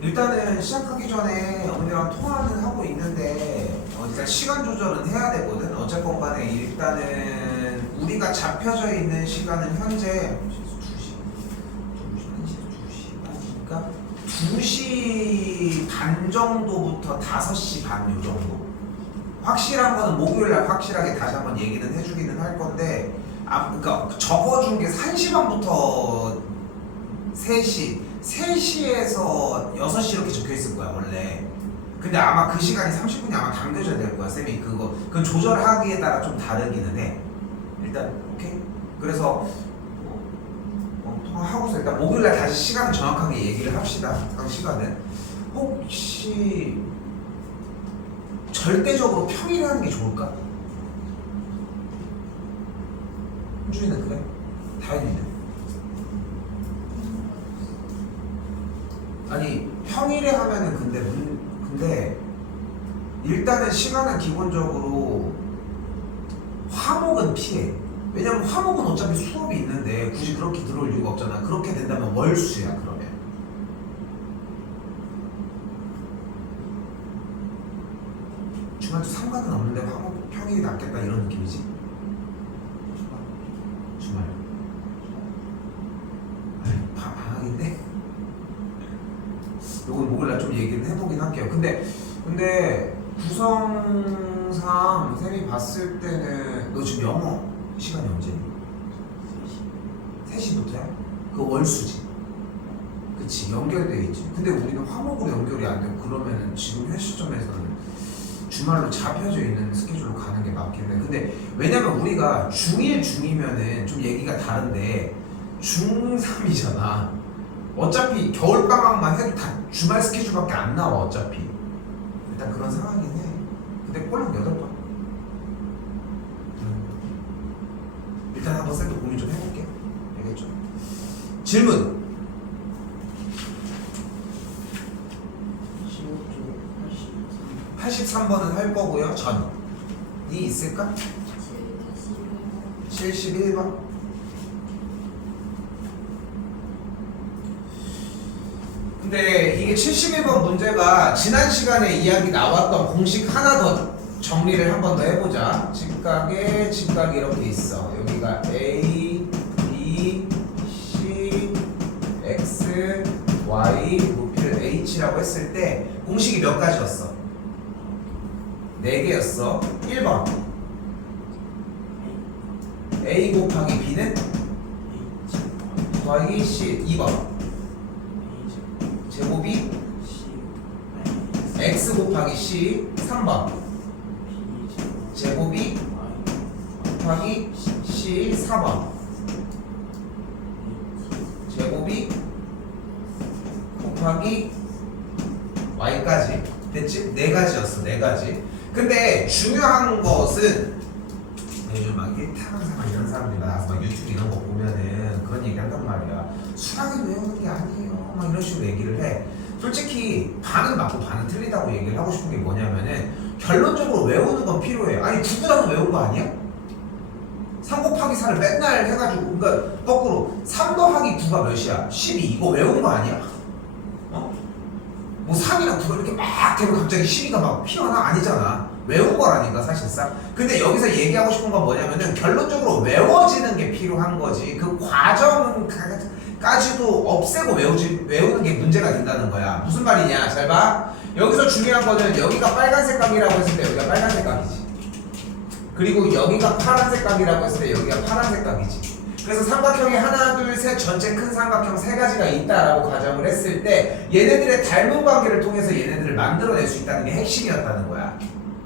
일단은 시작하기 전에 어머니랑 통화는 하고 있는데 일단 시간 조절은 해야 되거든. 어쨌건 간에 일단은 우리가 잡혀져 있는 시간은 현재 2시, 그러니까 2시 반 정도부터 5시 반 요 정도. 확실한 거는 목요일날 확실하게 다시 한번 얘기는 해주기는 할 건데, 그러니까 적어준 게 1시 반부터 3시에서 6시 이렇게 적혀 있을 거야 원래. 근데 아마 그 시간이 30분이 아마 당겨져야 될 거야 쌤이. 그건 조절하기에 따라 좀 다르기는 해. 일단 오케이. 그래서 통화하고서 일단 목요일날 다시 시간을 정확하게 얘기를 합시다. 그 시간은 혹시 절대적으로 평일에 하는 게 좋을까? 홍준이는 그래? 다현이는? 아니 평일에 하면은 근데 일단은 시간은 기본적으로 화목은 피해. 왜냐면 화목은 어차피 수업이 있는데 굳이 그렇게 들어올 이유가 없잖아. 그렇게 된다면 월수야. 그러면 주말도 상관은 없는데 화목 평일이 낫겠다 이런 느낌이지. 주말 방학인데 요건 목요일날 좀 얘기를 해보긴 할게요. 근데 구성상 쌤이 봤을 때는 너 지금 영어 시간이 언제니? 3시부터야? 그거 월수지. 그치, 연결되어 있지. 근데 우리는 화목으로 연결이 안 되고 그러면은 지금 현 시점에서는 주말로 잡혀져 있는 스케줄로 가는 게 맞겠네. 근데 왜냐면 우리가 중1, 중2면은 좀 얘기가 다른데 중3이잖아. 어차피 겨울방학만 해도 다 주말 스케줄밖에 안 나와 어차피. 일단 그런 상황이긴 해. 근데 꼴랑 8번. 일단 한번 쌤도 고민 좀 해볼게. 알겠죠? 질문. 83번은 할 거고요. 전이 있을까? 71번. 근데 이게 71번 문제가 지난 시간에 이야기 나왔던 공식 하나 더 정리를 한 번 더 해보자. 직각에 직각이 이렇게 있어. 여기가 A, B, C, X, Y, 높이를 H라고 했을 때 공식이 몇 가지였어? 4개였어. 1번 A 곱하기 B는 더하기 C. 2번 제곱이 X 곱하기 C. 3번 제곱이 곱하기 C. 4번 제곱이 곱하기 Y까지. 됐지? 4가지였어. 4가지. 근데 중요한 것은 요즘 막 일타강사 이런 사람들이 나와서 막 유튜브 이런 거 보면은 그런 얘기 한단 말이야. 수학을 외우는 게 아니에요 막 이런 식으로 얘기를 해. 솔직히 반은 맞고 반은 틀리다고 얘기를 하고 싶은 게 뭐냐면은 결론적으로 외우는 건 필요해. 아니 9구라는 외운 거 아니야? 3 곱하기 4를 맨날 해가지고, 그러니까 거꾸로 3 더하기 9가 몇이야? 12. 이거 외운 거 아니야? 뭐 3이랑 9가 이렇게 막 되면 갑자기 12가 막 피어나? 아니잖아. 외운 거라니까 사실상. 근데 여기서 얘기하고 싶은 건 뭐냐면은 결론적으로 외워지는 게 필요한 거지. 그 과정까지도 없애고 외우는 게 문제가 된다는 거야. 무슨 말이냐? 잘 봐. 여기서 중요한 거는 여기가 빨간색 각이라고 했을 때 여기가 빨간색 각이지. 그리고 여기가 파란색 각이라고 했을 때 여기가 파란색 각이지. 그래서 삼각형이 하나, 둘, 셋 전체 큰 삼각형 3가지가 있다라고 가정을 했을 때 얘네들의 닮은 관계를 통해서 얘네들을 만들어낼 수 있다는 게 핵심이었다는 거야.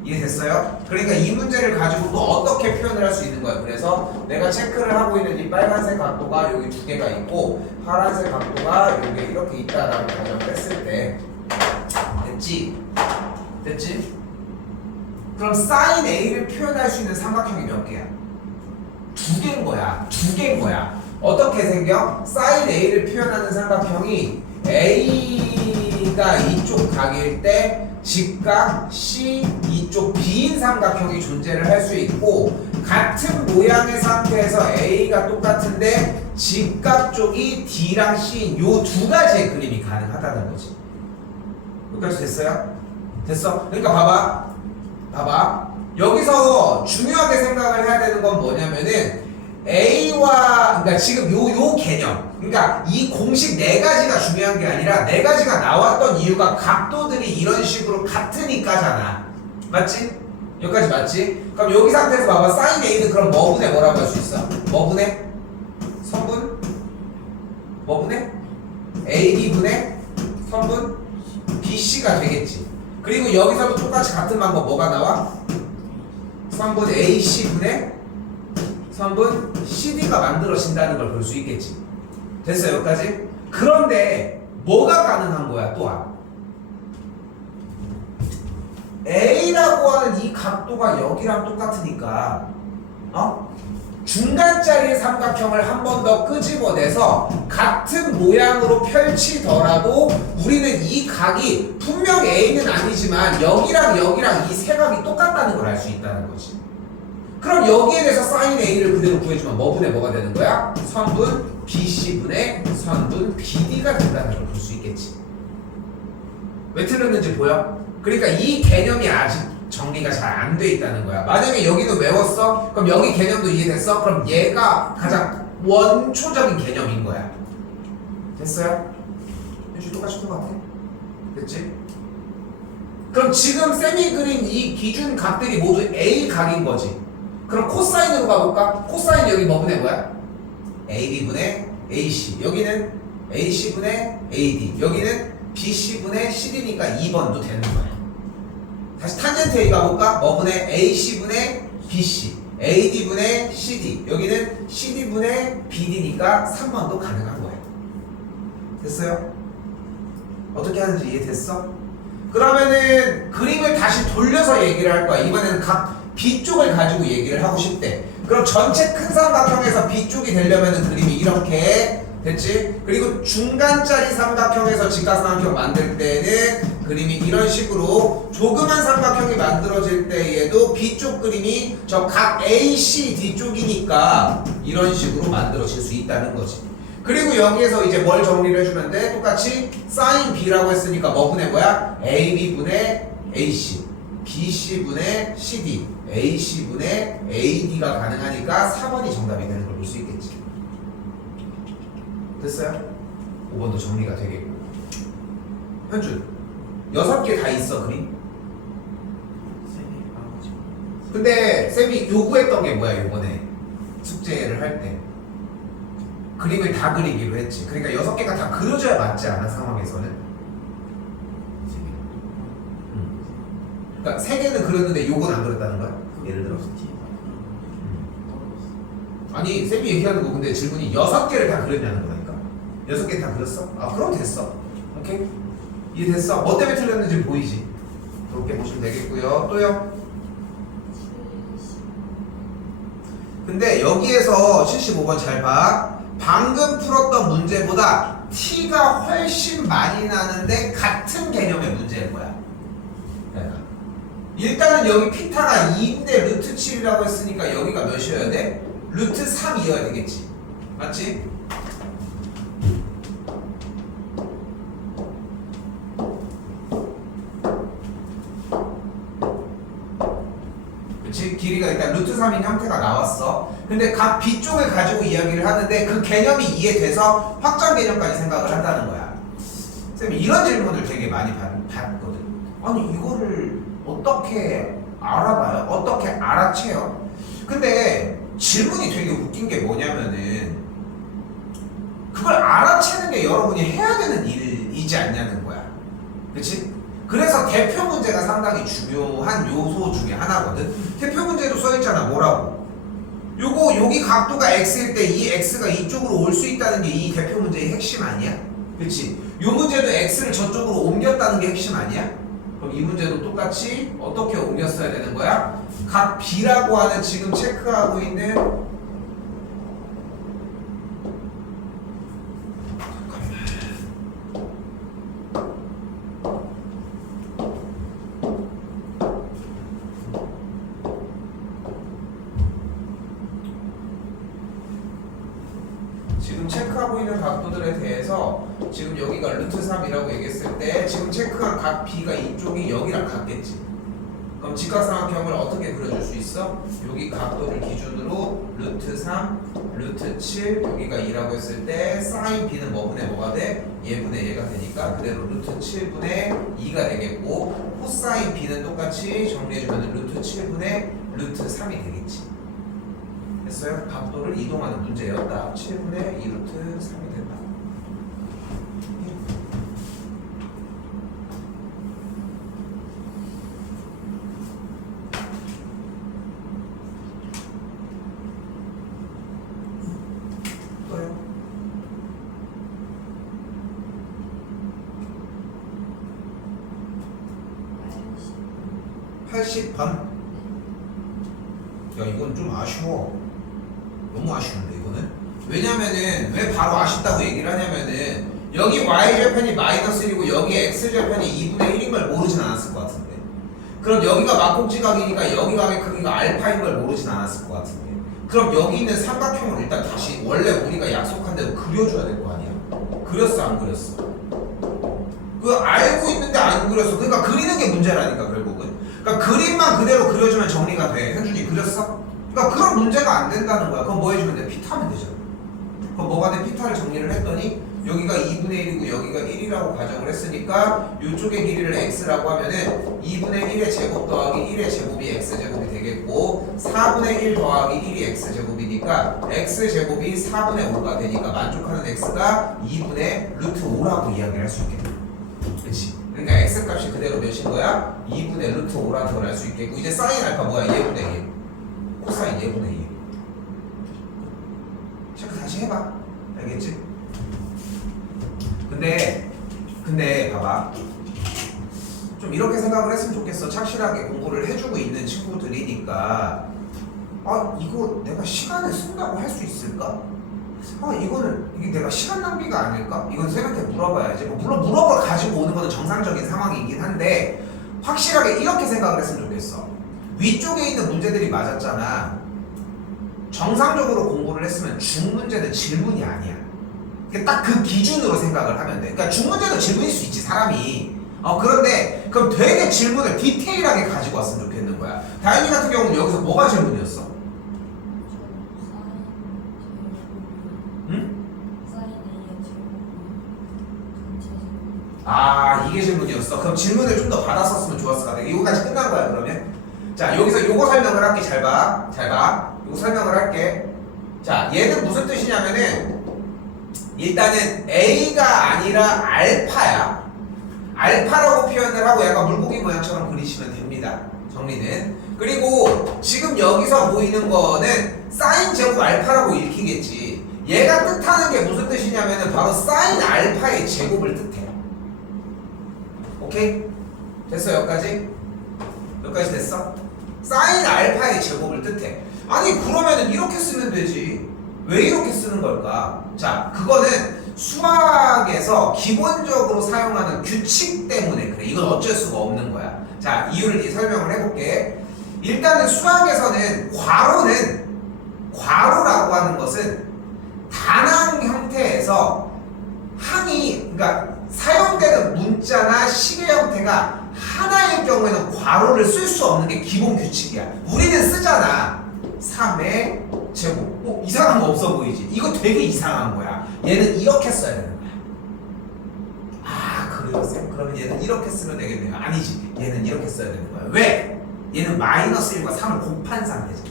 이해됐어요? 그러니까 이 문제를 가지고 또 어떻게 표현을 할 수 있는 거야. 그래서 내가 체크를 하고 있는 이 빨간색 각도가 여기 2개가 있고 파란색 각도가 여기 이렇게 있다라고 가정을 했을 때 됐지? 됐지? 그럼 sin A를 표현할 수 있는 삼각형이 몇 개야? 2개인 거야. 2개인 거야. 어떻게 생겨? sin A를 표현하는 삼각형이 A가 이쪽 각일 때 직각 C 이쪽 B인 삼각형이 존재를 할 수 있고, 같은 모양의 상태에서 A가 똑같은데 직각 쪽이 D랑 C인 요 2가지의 그림이 가능하다는 거지. 여기까지 됐어요? 됐어? 그러니까 봐봐. 여기서 중요하게 생각을 해야 되는 건 뭐냐면은 A와 그러니까 지금 요 개념 그러니까 이 공식 네 가지가 중요한 게 아니라 네 가지가 나왔던 이유가 각도들이 이런 식으로 같으니까잖아. 맞지? 여기까지 맞지? 그럼 여기 상태에서 봐봐. 사인 A는 그럼 뭐분의 뭐라고 할 수 있어? 뭐분의? 선분? 뭐분의? AB분의 선분? BC가 되겠지. 그리고 여기서도 똑같이 같은 방법 뭐가 나와? 선분 AC분의 선분 CD가 만들어진다는 걸 볼 수 있겠지. 됐어요 여기까지? 그런데 뭐가 가능한 거야 또한? A라고 하는 이 각도가 여기랑 똑같으니까 중간짜리 삼각형을 한 번 더 끄집어내서 같은 모양으로 펼치더라도 우리는 이 각이 분명 A는 아니지만 여기랑 이 세 각이 똑같다는 걸 알 수 있다는 거지. 그럼 여기에 대해서 사인 A를 그대로 구해주면 뭐분의 뭐가 되는 거야? 선분 BC분의 선분 BD가 된다는 걸 볼 수 있겠지. 왜 틀렸는지 보여? 그러니까 이 개념이 아직 정리가 잘 안 돼 있다는 거야. 만약에 여기도 외웠어? 그럼 여기 개념도 이해됐어? 그럼 얘가 가장 원초적인 개념인 거야. 됐어요? 현실 똑같이 푼 것 같아? 됐지? 그럼 지금 쌤이 그린 이 기준 각들이 모두 A 각인 거지. 그럼 코사인으로 가볼까? 코사인 여기 뭐분의 뭐야? AB분의 AC. 여기는 AC분의 AD. 여기는 BC분의 CD니까 2번도 되는 거야. 다시 탄젠트 A 가볼까? 뭐분의 AC분의 BC. AD분의 CD. 여기는 CD분의 BD니까 3번도 가능한 거야. 됐어요? 어떻게 하는지 이해됐어? 그러면은 그림을 다시 돌려서 얘기를 할 거야. 이번에는 각 B쪽을 가지고 얘기를 하고 싶대. 그럼 전체 큰 삼각형에서 B쪽이 되려면은 그림이 이렇게 됐지? 그리고 중간짜리 삼각형에서 직각삼각형 만들 때는 그림이 이런 식으로 조그만 삼각형이 만들어질 때에도 B쪽 그림이 저 각 AC D쪽이니까 이런 식으로 만들어질 수 있다는 거지. 그리고 여기에서 이제 뭘 정리를 해주면 돼? 똑같이 사인 B라고 했으니까 뭐분의 뭐야? AB분의 AC BC분의 CD AC분의 AD가 가능하니까 4번이 정답이 되는 걸 볼 수 있겠지. 됐어요? 5번도 정리가 되겠고. 현준 6개 다 있어 그림? 근데 쌤이 요구했던 게 뭐야 이번에 숙제를 할 때 그림을 다 그리기로 했지. 그러니까 6개가 다 그려져야 맞지 않아 상황에서는? 그러니까 3개는 그렸는데 요건 안 그렸다는 거야? 예를 들어 아니 쌤이 얘기하는 거 근데 질문이 6개를 다 그렸냐는 거니까 6개 다 그렸어? 아 그럼 됐어. 오케이? 이해됐어? 뭐 때문에 틀렸는지 보이지? 그렇게 보시면 되겠고요. 또요? 근데 여기에서 75번 잘 봐. 방금 풀었던 문제보다 T가 훨씬 많이 나는데 같은 개념의 문제인 거야. 일단은 여기 피타가 2인데 루트 7이라고 했으니까 여기가 몇이어야 돼? 루트 3이어야 되겠지. 맞지? 그치? 길이가 일단 루트 3인 형태가 나왔어. 근데 각 B쪽을 가지고 이야기를 하는데 그 개념이 이해돼서 확장 개념까지 생각을 한다는 거야. 쌤이 이런 질문을 되게 많이 받거든. 아니 이거를 어떻게 알아봐요? 어떻게 알아채요? 근데 질문이 되게 웃긴 게 뭐냐면은 그걸 알아채는 게 여러분이 해야 되는 일이지 않냐는 거야. 그치? 그래서 대표 문제가 상당히 중요한 요소 중에 하나거든. 대표 문제도 써있잖아. 뭐라고? 요거 여기 각도가 x일 때 이 x가 이쪽으로 올 수 있다는 게 이 대표 문제의 핵심 아니야? 그치? 요 문제도 x를 저쪽으로 옮겼다는 게 핵심 아니야? 그럼 이 문제도 똑같이 어떻게 옮겼어야 되는 거야? 각 B라고 하는 지금 체크하고 있는 지금 체크하고 있는 각도들에 대해서 지금 여기가 루트 3이라고 얘기했을 때 지금 체크한 각 B가 이쪽이 여기랑 같겠지. 그럼 직각삼각형을 어떻게 그려줄 수 있어? 여기 각도를 기준으로 루트 3, 루트 7 여기가 2라고 했을 때 사인 B는 뭐분의 뭐가 돼? 얘분의 얘가 되니까 그대로 루트 7분의 2가 되겠고 코사인 B는 똑같이 정리해주면 루트 7분의 루트 3이 되겠지. 됐어요? 각도를 이동하는 문제였다. 7분의 2 루트 3이 된다. 또요. 80번. 야 이건 좀 아쉬워. 너무 아쉬운데 이거는. 왜냐면은 왜 바로 아쉽다고 얘기를 하냐면은 여기 y절편이 마이너스 1이고 여기 x절편이 2분의 1인 걸 모르진 않았을 것 같은데. 그럼 여기가 막곡지각이니까 여기 각의 크기가 알파인 걸 모르진 않았을 것 같은데. 그럼 여기 있는 삼각형을 일단 다시 원래 우리가 약속한 대로 그려줘야 될 거 아니야. 그렸어 안 그렸어? 그 알고 있는데 안 그렸어. 그러니까 그리는 게 문제라니까 결국은. 그러니까 그림만 그대로 그려주면 정리가 돼. 현준이 그렸어? 그러니까 그런 문제가 안 된다는 거야. 그럼 뭐 해주면 돼? 피타면 되잖아. 그럼 뭐가 돼? 피타를 정리를 했더니 여기가 2분의 1이고 여기가 1이라고 가정을 했으니까 이쪽의 길이를 x라고 하면은 2분의 1의 제곱 더하기 1의 제곱이 x제곱이 되겠고 4분의 1 더하기 1이 x제곱이니까 x제곱이 4분의 5가 되니까 만족하는 x가 2분의 루트 5라고 이야기를 할 수 있겠네. 그렇지? 그러니까 x값이 그대로 몇인 거야? 2분의 루트 5라는 걸 알 수 있겠고 이제 사인 알파 뭐야? 얘분의 얘 코사인 얘분의 얘 체크 다시 해봐. 알겠지? 근데 봐봐. 좀 이렇게 생각을 했으면 좋겠어. 착실하게 공부를 해주고 있는 친구들이니까 아 이거 내가 시간을 쓴다고 할 수 있을까? 아 이게 내가 시간 낭비가 아닐까? 이건 쌤한테 물어봐야지. 물론 물어볼 가지고 오는 거는 정상적인 상황이긴 한데 확실하게 이렇게 생각을 했으면 좋겠어. 위쪽에 있는 문제들이 맞았잖아. 정상적으로 공부를 했으면 중문제는 질문이 아니야. 딱 그 기준으로 생각을 하면 돼. 그러니까 중문제도 질문일 수 있지 사람이. 그런데 그럼 되게 질문을 디테일하게 가지고 왔으면 좋겠는 거야. 다현이 같은 경우는 여기서 뭐가 질문이었어? 응? 아 이게 질문이었어. 그럼 질문을 좀 더 받았었으면 좋았을 것 같아. 이거까지 끝난 거야 그러면. 자 여기서 요거 설명을 할게. 잘 봐. 요거 설명을 할게. 자 얘는 무슨 뜻이냐면은 일단은 A가 아니라 알파야. 알파라고 표현을 하고 약간 물고기 모양처럼 그리시면 됩니다. 정리는. 그리고 지금 여기서 보이는 거는 사인 제곱 알파라고 읽히겠지. 얘가 뜻하는 게 무슨 뜻이냐면은 바로 사인 알파의 제곱을 뜻해. 오케이? 됐어 여기까지? 여기까지 됐어? 사인 알파의 제곱을 뜻해. 아니 그러면은 이렇게 쓰면 되지. 왜 이렇게 쓰는 걸까? 자, 그거는 수학에서 기본적으로 사용하는 규칙 때문에 그래. 이건 어쩔 수가 없는 거야. 자, 이유를 설명을 해볼게. 일단은 수학에서는 괄호라고 하는 것은 단항 형태에서 그러니까 사용되는 문자나 시계 형태가 하나의 경우에는 괄호를 쓸 수 없는 게 기본 규칙이야. 우리는 쓰잖아. 3의 제곱. 이상한 거 없어 보이지? 이거 되게 이상한 거야. 얘는 이렇게 써야 되는 거야. 아 그래요 쌤? 그러면 얘는 이렇게 쓰면 되겠네요. 아니지. 얘는 이렇게 써야 되는 거야. 왜? 얘는 마이너스 1과 3을 곱한 상태잖아.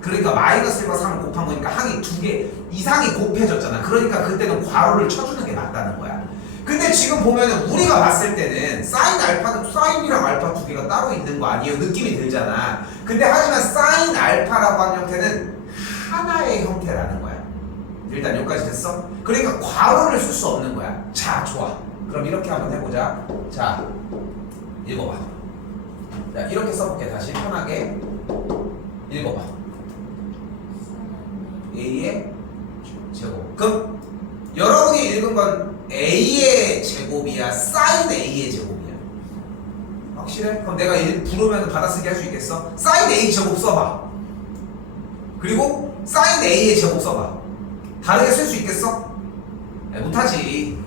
그러니까 마이너스 1과 3을 곱한 거니까 항이 2개 이상이 곱해졌잖아. 그러니까 그때는 괄호를 쳐주는 게 맞다는 거야. 근데 지금 보면은 우리가 봤을 때는 사인이랑 알파 두 개가 따로 있는 거 아니에요? 느낌이 들잖아. 근데 하지만 사인 알파라고 하는 형태는 하나의 형태라는 거야. 일단 여기까지 됐어? 그러니까 괄호를 쓸 수 없는 거야. 자, 좋아. 그럼 이렇게 한번 해보자. 자, 읽어봐. 자, 이렇게 써볼게. 다시 편하게 읽어봐. A의 제곱. 그럼 여러분이 읽은 건 A의 제곱이야? 사인 A의 제곱이야? 확실해? 그럼 내가 부르면 받아쓰기 할 수 있겠어? 사인 A 제곱 써봐. 그리고 사인 A의 제곱 써봐. 다르게 쓸 수 있겠어? 못하지.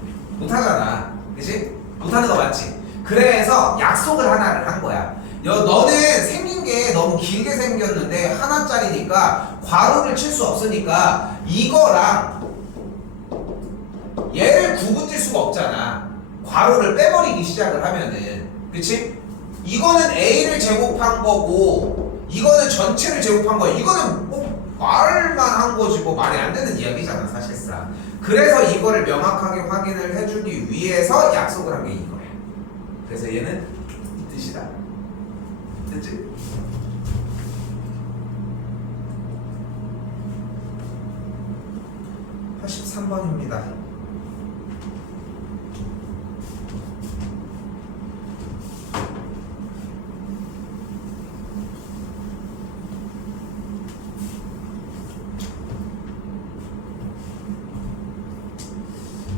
못하잖아. 그치? 못하는 거 맞지? 그래서 약속을 하나를 한 거야. 너는 생긴 게 너무 길게 생겼는데 하나짜리니까 괄호를 칠 수 없으니까 이거랑 얘를 구분질 수가 없잖아. 괄호를 빼버리기 시작을 하면은. 그치? 이거는 A를 제곱한 거고 이거는 전체를 제곱한 거야. 이거는 뭐 말만 한 거지 뭐 말이 안 되는 이야기잖아 사실상. 그래서 이거를 명확하게 확인을 해주기 위해서 약속을 한 게 이거야. 그래서 얘는 이 뜻이다. 됐지? (83번입니다)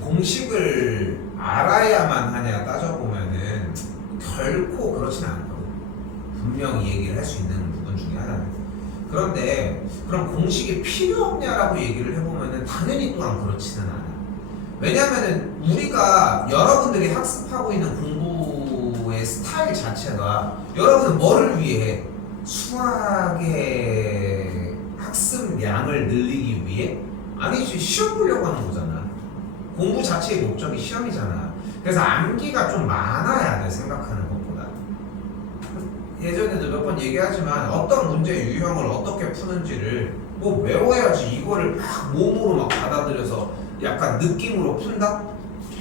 공식을 알아야만 하냐 따져보면은 결코 그렇진 않거든. 분명히 얘기를 할 수 있는 부분 중에 하나는. 그런데 그럼 공식이 필요 없냐라고 얘기를 해보면은 당연히 또한 그렇지는 않아. 왜냐면은 우리가 여러분들이 학습하고 있는 공부의 스타일 자체가 여러분은 뭐를 위해 수학의 학습량을 늘리기 위해? 아니지, 시험 보려고 하는 거잖아. 공부 자체의 목적이 시험이잖아. 그래서 암기가 좀 많아야 돼, 생각하는 것보다. 예전에도 몇 번 얘기하지만 어떤 문제의 유형을 어떻게 푸는지를 뭐 외워야지. 이거를 막 몸으로 막 받아들여서 약간 느낌으로 푼다?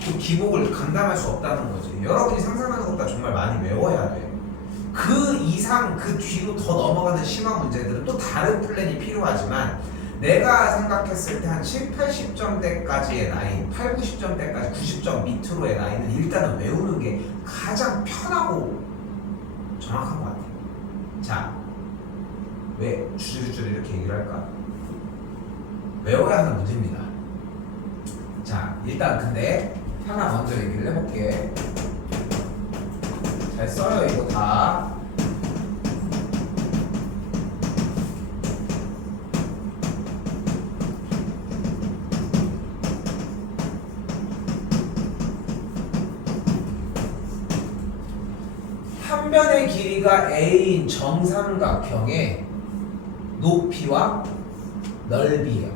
그 기복을 감당할 수 없다는 거지. 여러분이 상상하는 것보다 정말 많이 외워야 돼. 그 이상 그 뒤로 더 넘어가는 심한 문제들은 또 다른 플랜이 필요하지만 내가 생각했을 때 한 7, 80점대까지의 라인, 8, 90점대까지 90점 밑으로의 라인은 일단은 외우는 게 가장 편하고 정확한 것 같아요. 자, 왜 주저주저 이렇게 얘기를 할까? 외워야 하는 문제입니다. 자, 일단 근데 하나 먼저 얘기를 해볼게. 잘 써요 이거 다. 한 변의 길이가 A인 정삼각형의 높이와 넓이에요.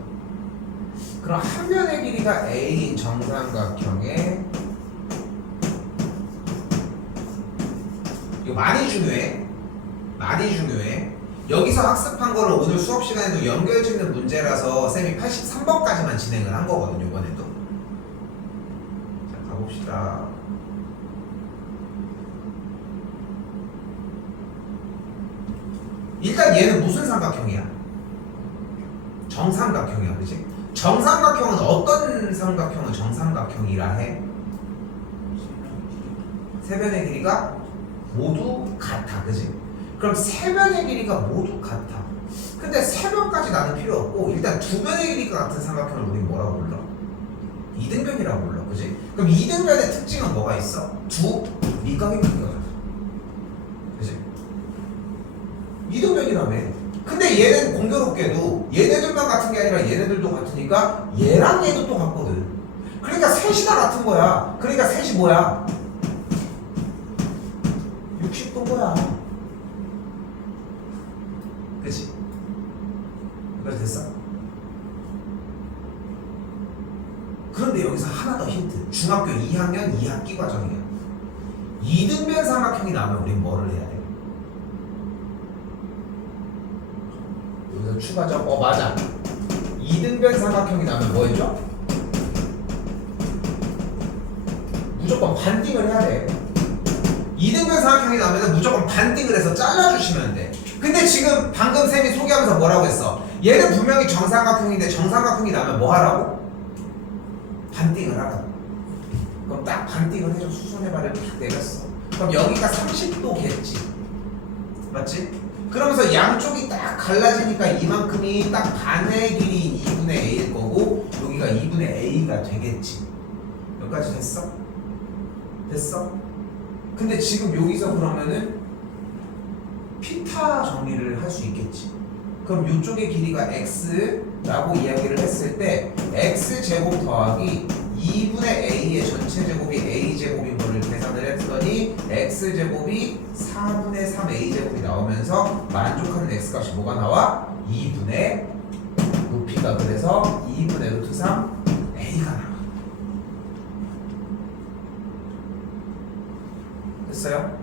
그럼 한 변의 길이가 A인 정삼각형의, 이거 많이 중요해. 많이 중요해. 여기서 학습한 거를 오늘 수업 시간에도 연결짓는 문제라서 쌤이 83번까지만 진행을 한 거거든요, 이번에도. 자, 가봅시다. 일단 얘는 무슨 삼각형이야? 정삼각형이야, 그치? 정삼각형은 어떤 삼각형은 정삼각형이라 해? 세 변의 길이가 모두 같아, 그치? 그럼 세 변의 길이가 모두 같아. 근데 세 변까지 나는 필요 없고 일단 두 변의 길이가 같은 삼각형을 우린 뭐라고 불러? 이등변이라고 불러, 그치? 그럼 이등변의 특징은 뭐가 있어? 두 밑각의 크기가 같아, 그치? 이등변이라며. 근데 얘는 공교롭게도 얘네들만 같은 게 아니라 얘네들도 같으니까 얘랑 얘도 또 같거든. 그러니까 셋이 다 같은 거야. 그러니까 셋이 뭐야? 60도인 거야. 그치? 그래서 됐어? 그런데 여기서 하나 더 힌트. 중학교 2학년 2학기 과정이야. 이등변 삼각형이 나오면 우린 뭐를 해야 돼? 여기서 추가적, 맞아. 이등변 삼각형이 나오면 뭐 했죠? 무조건 반띵을 해야 돼. 이등변 삼각형이 나오면 무조건 반띵을 해서 잘라주시면 돼. 근데 지금 방금 쌤이 소개하면서 뭐라고 했어? 얘는 분명히 정삼각형인데 정삼각형이 나오면 뭐 하라고? 반띵을 하라고. 그럼 딱 반띵을 해줘. 수선의 발을 딱 내렸어. 그럼 여기가 30도겠지. 맞지? 그러면서 양쪽이 딱 갈라지니까 이만큼이 딱 반의 길이 2분의 A일 거고 여기가 2분의 A가 되겠지. 여기까지 됐어? 됐어? 근데 지금 여기서 그러면은 피타 정리를 할 수 있겠지. 그럼 이쪽의 길이가 x라고 이야기를 했을 때 x제곱 더하기 2분의 a의 전체 제곱이 a제곱인 거를 계산을 했더니 x제곱이 4분의 3 a제곱이 나오면서 만족하는 x값이 뭐가 나와? 2분의 높이가 그래서 2분의 루트 3 a가 나와. 됐어요?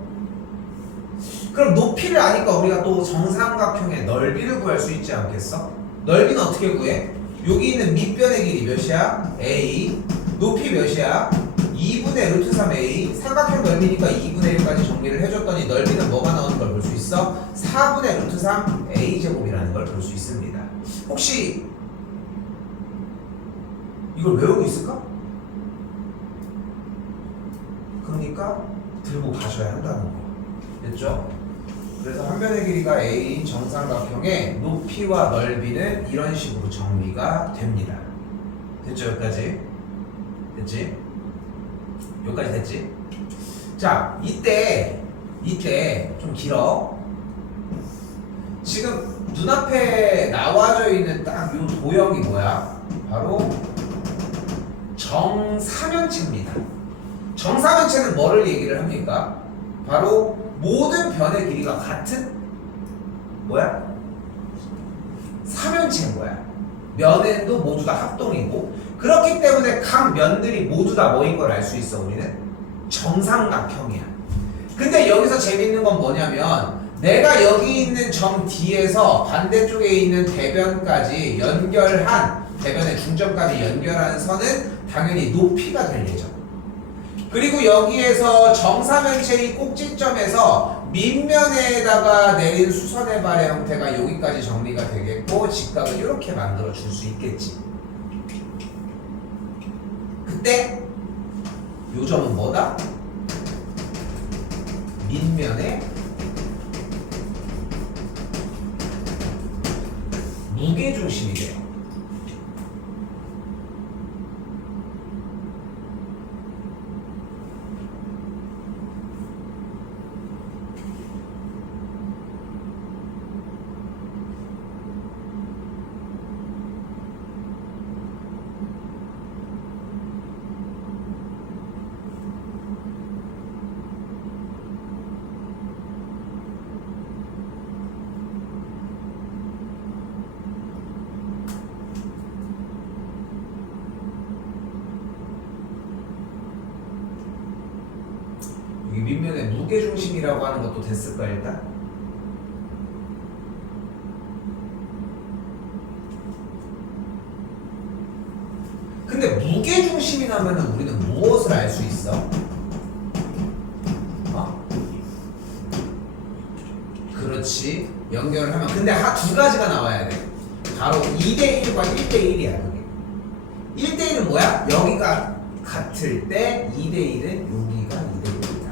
그럼 높이를 아니까 우리가 또 정삼각형의 넓이를 구할 수 있지 않겠어? 넓이는 어떻게 구해? 여기 있는 밑변의 길이 몇이야? a. 높이 몇이야? 2분의 루트 3a. 삼각형 넓이니까 2분의 1까지 정리를 해줬더니 넓이는 뭐가 나오는 걸 볼 수 있어? 4분의 루트 3 a제곱이라는 걸 볼 수 있습니다. 혹시 이걸 외우고 있을까? 그러니까 들고 가셔야 한다는 거. 됐죠? 그래서 한 변의 길이가 a인 정삼각형의 높이와 넓이는 이런 식으로 정리가 됩니다. 됐죠? 여기까지? 됐지? 여기까지 됐지? 자, 이때 좀 길어. 지금 눈앞에 나와져 있는 딱 요 도형이 뭐야? 바로 정사면체입니다. 정사면체는 뭐를 얘기를 합니까? 바로 모든 변의 길이가 같은 뭐야? 사면체인 거야. 면에도 모두 다 합동이고, 그렇기 때문에 각 면들이 모두 다 뭐인 걸 알 수 있어. 우리는 정삼각형이야. 근데 여기서 재밌는 건 뭐냐면, 내가 여기 있는 점 D에서 반대쪽에 있는 대변까지 연결한, 대변의 중점까지 연결하는 선은 당연히 높이가 될 예정. 그리고 여기에서 정사면체의 꼭지점에서 밑면에다가 내린 수선의 발의 형태가 여기까지 정리가 되겠고, 직각은 이렇게 만들어 줄 수 있겠지. 그때 요 점은 뭐다? 밑면의 무게중심이 돼요. 이 밑면의 무게중심이라고 하는 것도 됐을까 일단? 근데 무게중심이라면 우리는 무엇을 알 수 있어? 그렇지, 연결을 하면. 근데 두 가지가 나와야 돼. 바로 2대1과 1대1이야. 그게 1대1은 뭐야? 여기가 같을 때 2대1은 여기가 2대1이다.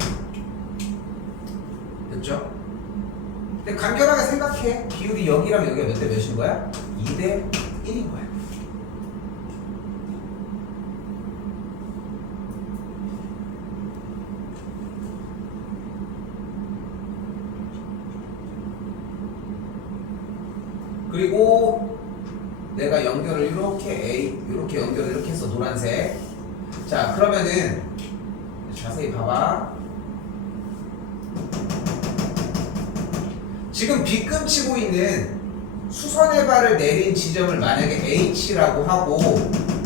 됐죠? 근데 간결하게 생각해. 비율이 여기랑 여기가 몇 대 몇인 거야? 2대1인 거야. 그리고 내가 연결을 이렇게 연결을 이렇게 해서 노란색. 자, 그러면은 자세히 봐봐. 지금 빗금치고 있는 수선의 발을 내린 지점을 만약에 H라고 하고,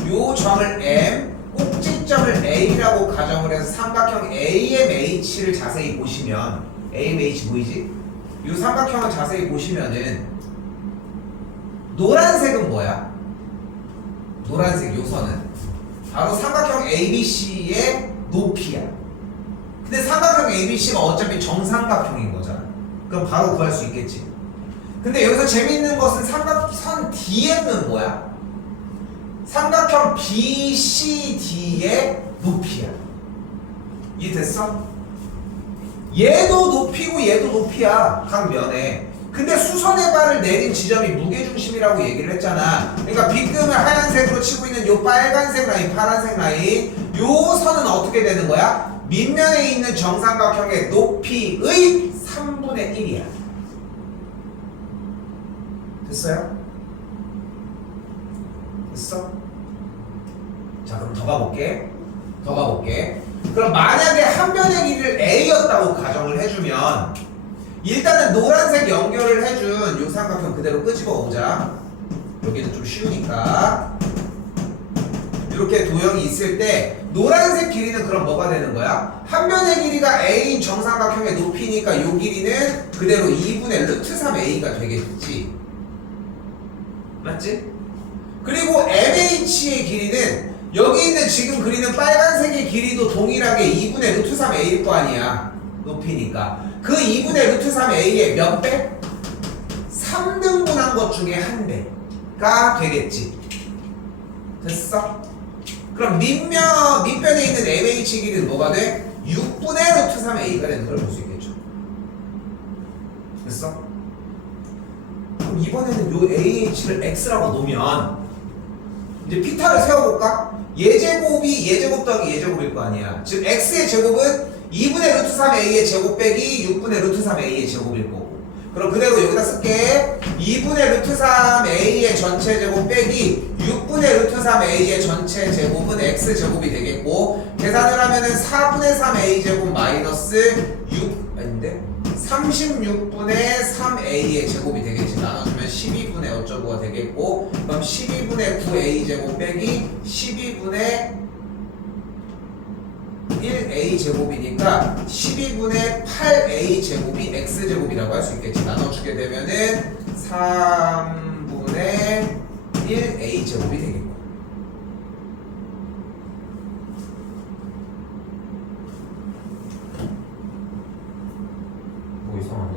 요 점을 M, 꼭지점을 A라고 가정을 해서 삼각형 AMH를 자세히 보시면, AMH 보이지? 요 삼각형을 자세히 보시면은 노란색은 뭐야? 노란색 요선은 바로 삼각형 ABC의 높이야. 근데 삼각형 ABC가 어차피 정삼각형인 거잖아. 그럼 바로 구할 수 있겠지. 근데 여기서 재밌는 것은 삼각선 DM은 뭐야? 삼각형 BCD의 높이야. 이해됐어? 얘도 높이고 얘도 높이야, 각 면에. 근데 수선의 발을 내린 지점이 무게중심이라고 얘기를 했잖아. 그러니까 빗금을 하얀색으로 치고 있는 요 빨간색 라인, 파란색 라인, 요 선은 어떻게 되는 거야? 밑면에 있는 정삼각형의 높이의 3분의 1이야. 됐어요? 됐어? 자, 그럼 더 가볼게. 그럼 만약에 한 변의 길이를 A였다고 가정을 해주면 일단은 노란색 연결을 해준 요 삼각형 그대로 끄집어 오자. 여기는 좀 쉬우니까. 이렇게 도형이 있을 때 노란색 길이는 그럼 뭐가 되는 거야? 한 변의 길이가 A인 정삼각형의 높이니까 요 길이는 그대로 2분의 루트 3A가 되겠지. 맞지? 그리고 MH의 길이는 여기 있는 지금 그리는 빨간색의 길이도 동일하게 2분의 루트 3A일 거 아니야. 높이니까. 그 2분의 루트 3A의 몇 배? 3등분한 것 중에 한 배가 되겠지. 됐어? 그럼 밑변에 있는 MH 길이는 뭐가 돼? 6분의 루트 3A가 되는 걸 볼 수 있겠죠. 됐어? 그럼 이번에는 요 AH를 X라고 놓으면 이제 피타를 세워볼까? 예제곱이 예제곱 더하기 예제곱일 거 아니야. 즉 X의 제곱은 2분의 루트 3A의 제곱 빼기 6분의 루트 3A의 제곱일 거고. 그럼 그대로 여기다 쓸게. 2분의 루트 3A의 전체 제곱 빼기 6분의 루트 3A의 전체 제곱은 X제곱이 되겠고, 계산을 하면은 4분의 3A 제곱 마이너스 36분의 3A의 제곱이 되겠지. 나눠주면 12분의 어쩌고가 되겠고, 그럼 12분의 9A 제곱 빼기 12분의 1A 제곱이니까 12분의 8A 제곱이 X 제곱이라고 할 수 있겠지. 나눠주게 되면은 3분의 1A 제곱이 되겠고. 뭐 이상한데?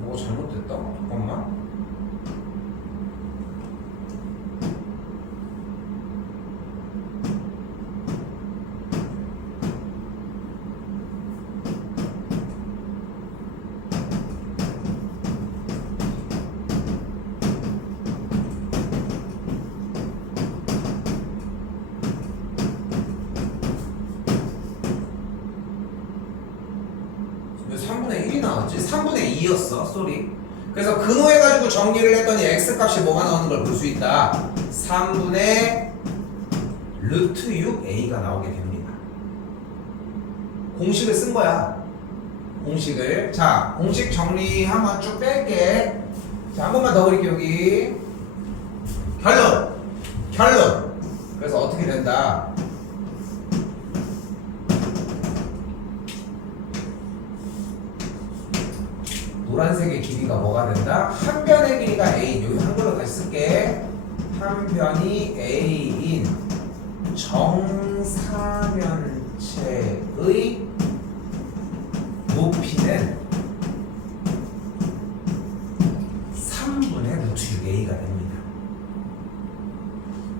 뭐 잘못됐다. 잠깐만. 왜 3분의 1이 나왔지? 3분의 2였어. 쏘리. 그래서 근호해가지고 정리를 했더니 x값이 뭐가 나오는 걸 볼 수 있다. 3분의 루트 6a가 나오게 됩니다. 공식을 쓴 거야. 공식을. 자, 공식 정리 한번 쭉 뺄게. 자, 한 번만 더 그릴게. 여기 결론. 그래서 어떻게 된다? 노란색의 길이가 뭐가 된다? 한 변의 길이가 A. 여기 한글로 다시 쓸게. 한 변이 A인 정사면체의 높이는 3분의 루트 6A가 됩니다.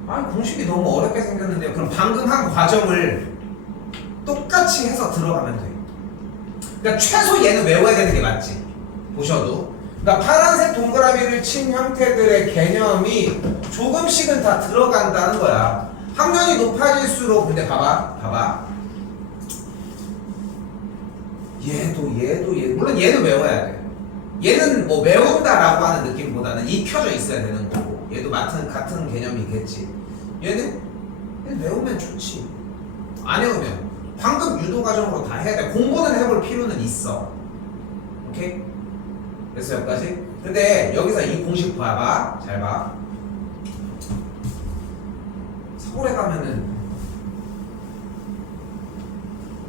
아, 공식이 너무 어렵게 생겼는데요. 그럼 방금 한 과정을 똑같이 해서 들어가면 돼. 그러니까 최소 얘는 외워야 되는 게 맞지. 보셔도. 그러니까 파란색 동그라미를 친 형태들의 개념이 조금씩은 다 들어간다는 거야. 학년이 높아질수록. 근데 봐봐. 얘도 물론 얘는 외워야 돼. 얘는 뭐 외운다라고 하는 느낌보다는 익혀져 있어야 되는 거고, 얘도 같은 개념이겠지. 얘는 외우면 좋지. 안 외우면 방금 유도 과정으로 다 해야 돼. 공부는 해볼 필요는 있어. 오케이? 그래서 여기까지. 근데 여기서 이 공식 봐봐. 잘 봐. 서울에 가면은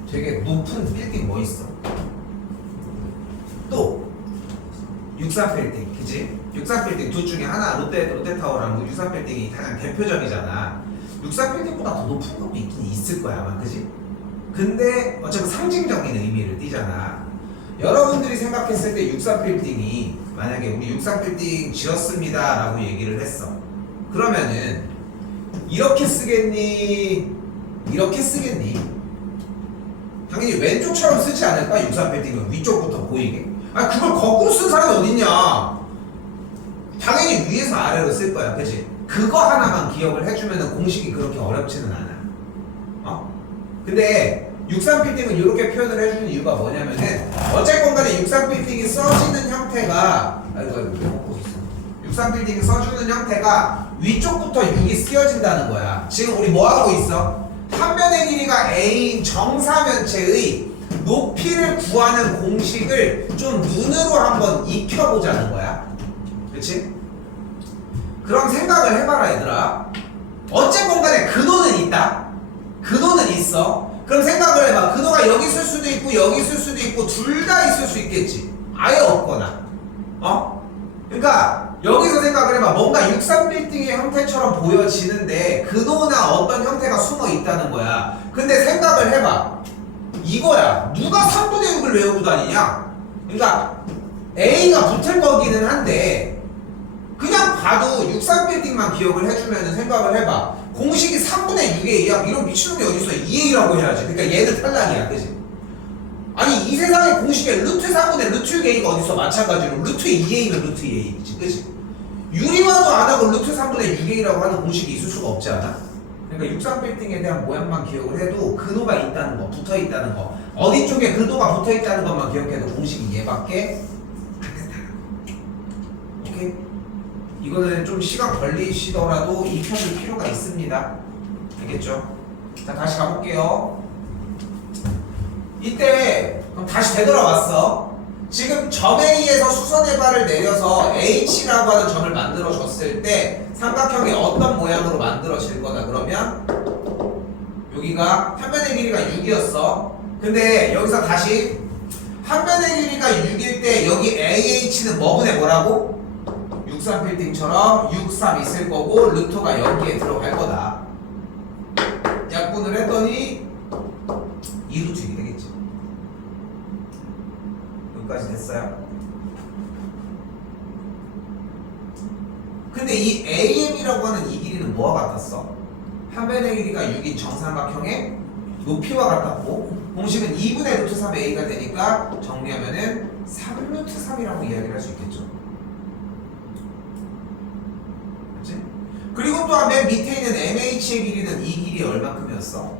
되게 높은 빌딩 뭐 있어? 또 63빌딩, 그치? 63빌딩 둘 중에 하나, 롯데타워랑 63빌딩이 가장 대표적이잖아. 63빌딩보다 더 높은 것도 있긴 있을 거야 아마, 그치? 근데 어차피 상징적인 의미를 띠잖아. 여러분들이 생각했을 때 63빌딩이 만약에 우리 63빌딩 지었습니다 라고 얘기를 했어. 그러면은 이렇게 쓰겠니? 이렇게 쓰겠니? 당연히 왼쪽처럼 쓰지 않을까? 63빌딩은 위쪽부터 보이게. 아, 그걸 거꾸로 쓴 사람이 어딨냐? 당연히 위에서 아래로 쓸 거야, 그치? 그거 하나만 기억을 해주면 공식이 그렇게 어렵지는 않아. 근데 63빌딩은 이렇게 표현을 해주는 이유가 뭐냐면은 어쨌건 간에 63빌딩이 써지는 형태가 아이고 왜 먹고 있어. 63빌딩이 써주는 형태가 위쪽부터 6이 쓰여진다는 거야. 지금 우리 뭐 하고 있어? 한 변의 길이가 a인 정사면체의 높이를 구하는 공식을 좀 눈으로 한번 익혀보자는 거야. 그치? 그럼 생각을 해봐라 얘들아. 어쨌건 간에 근호는 있다. 근호는 있어. 그럼 생각을 해봐. 근호가 여기 있을 수도 있고 여기 있을 수도 있고 둘 다 있을 수 있겠지. 아예 없거나. 그러니까 여기서 생각을 해봐. 뭔가 63빌딩의 형태처럼 보여지는데 근호나 어떤 형태가 숨어 있다는 거야. 근데 생각을 해봐. 이거야. 누가 3분의 6을 외우고 다니냐? 그러니까 A가 붙을 거기는 한데 그냥 봐도 63빌딩만 기억을 해주면 생각을 해봐. 공식이 3분의 6의 2야. 이런 미친놈이 어딨어. 2A라고 해야지. 그러니까 얘는 탈락이야. 그지? 아니 이 세상에 공식에 루트 3분의 루트 6A가 어딨어. 마찬가지로 루트 2A면 루트 2A지. 그지? 유리화도 안 하고 루트 3분의 6A라고 하는 공식이 있을 수가 없지 않아? 그러니까 63빌딩에 대한 모양만 기억을 해도 근호가 있다는 거, 붙어 있다는 거, 어디 쪽에 근호가 붙어 있다는 것만 기억해도 공식이 얘밖에 안 된다. 오케이? 이거는 좀 시간 걸리시더라도 익혀줄 필요가 있습니다. 알겠죠? 자, 다시 가볼게요. 이때 그럼 다시 되돌아왔어. 지금 점 A에서 수선의 발을 내려서 H라고 하는 점을 만들어줬을 때 삼각형이 어떤 모양으로 만들어질 거다 그러면 여기가 한 변의 길이가 6이었어. 근데 여기서 다시 한 변의 길이가 6일 때 여기 AH는 뭐분의 뭐라고? 63빌딩처럼 6, 3 있을 거고 루터가 여기에 들어갈 거다. 약분을 했더니 2루트 1이 되겠지. 여기까지 됐어요. 근데 이 AM이라고 하는 이 길이는 뭐와 같았어? 한 변의 길이가 6인 정삼각형의 높이와 같았고 공식은 2분의 루트 3A가 되니까 정리하면은 3루트 3이라고 이야기를 할 수 있겠죠. 그치? 그리고 또한 맨 밑에 있는 MH의 길이는 이 길이 얼마큼이었어?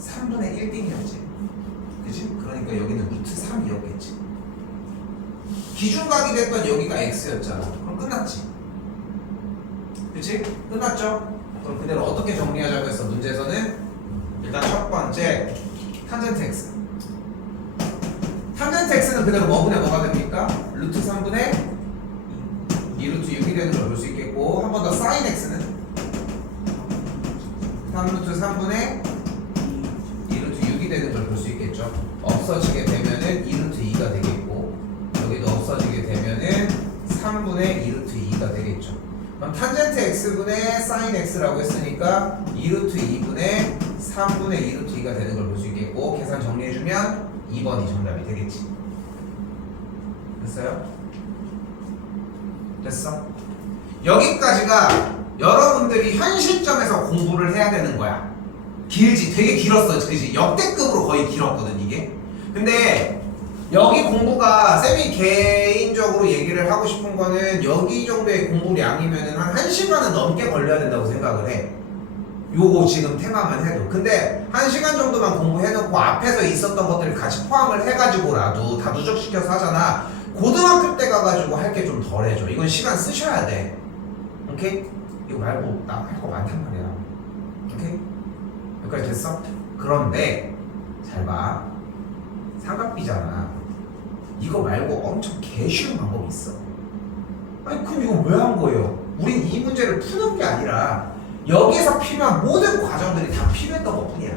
3분의 1딩이었지. 그치? 그러니까 여기는 루트 3이었겠지. 기준각이 됐던 여기가 x였잖아. 그럼 끝났지. 그치? 끝났죠? 그럼 그대로 어떻게 정리하자고 했어? 문제에서는 일단 첫 번째 탄젠트 x. 탄젠트 x는 그대로 뭐분의 뭐가 됩니까? 루트 3분의 2루트 6이 되는 걸 볼 수 있겠고 한 번 더 사인 x는 3루트 3분의 2루트 6이 되는 걸 볼 수 있겠죠. 없어지게 되면은 2루트 2가 되겠고 여기도 없어지게 되면은 3분의 2루트 2가 되겠죠. 그럼 탄젠트 x분의 사인 x라고 했으니까 2루트 2분의 3분의 2루트 2가 되는 걸 볼 수 있겠고 계산 정리해주면 2번이 정답이 되겠지. 됐어요? 됐어? 여기까지가 여러분들이 현 시점에서 공부를 해야 되는 거야. 길지? 되게 길었어. 그지? 역대급으로 거의 길었거든 이게. 근데 여기 공부가 쌤이 개인적으로 얘기를 하고 싶은 거는 여기 정도의 공부량이면은 한 1시간은 넘게 걸려야 된다고 생각을 해. 요거 지금 테마만 해도. 근데 1시간 정도만 공부해놓고 앞에서 있었던 것들을 같이 포함을 해가지고라도 다 누적시켜서 하잖아. 고등학교 때 가가지고 할 게 좀 덜해져. 이건 시간 쓰셔야 돼. 오케이? 이거 말고 나 할 거 많단 말이야. 오케이? 여기까지 됐어? 그런데 잘 봐. 삼각비잖아. 이거 말고 엄청 개쉬운 방법이 있어. 아니 그럼 이거 왜 한 거예요? 우린 이 문제를 푸는 게 아니라 여기에서 필요한 모든 과정들이 다 필요했던 것 뿐이야.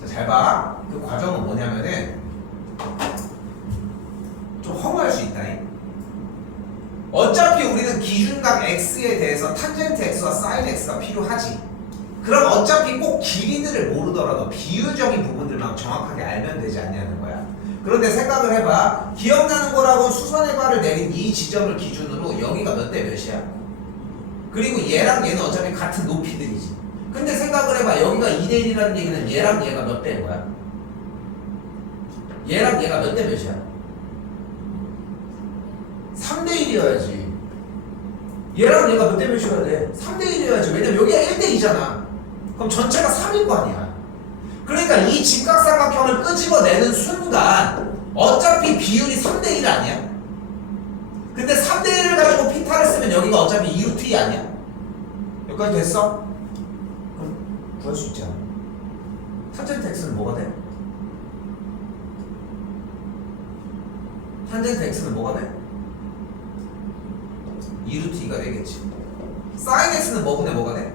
자, 잘 봐. 그 과정은 뭐냐면은 좀 허무할 수 있다. 어차피 우리는 기준각 x에 대해서 탄젠트 x와 사인 x가 필요하지. 그럼 어차피 꼭 길이들을 모르더라도 비유적인 부분들만 정확하게 알면 되지 않냐는 거야. 그런데 생각을 해봐. 기억나는 거라고 수선의 발을 내린 이 지점을 기준으로 여기가 몇 대 몇이야? 그리고 얘랑 얘는 어차피 같은 높이들이지. 근데 생각을 해봐. 여기가 2대 1이라는 얘기는 얘랑 얘가 몇 대인 거야? 얘랑 얘가 몇 대 몇이야? 3대 1이어야지. 얘랑 얘가 몇 대 몇이어야 돼? 3대 1이어야지. 왜냐면 여기가 1대 2잖아. 그럼 전체가 3일 거 아니야. 그러니까 이 직각삼각형을 끄집어내는 순간 어차피 비율이 3대 1 아니야? 근데 3대 1을 가지고 피타를 쓰면 여기가 어차피 2루트 2 아니야? 여기까지 됐어? 그럼 구할 수 있잖아. 탄젠트 x는 뭐가 돼? 탄젠트 x는 뭐가 돼? 2루트 2가 되겠지. 사인 x는 뭐분의 뭐가 돼?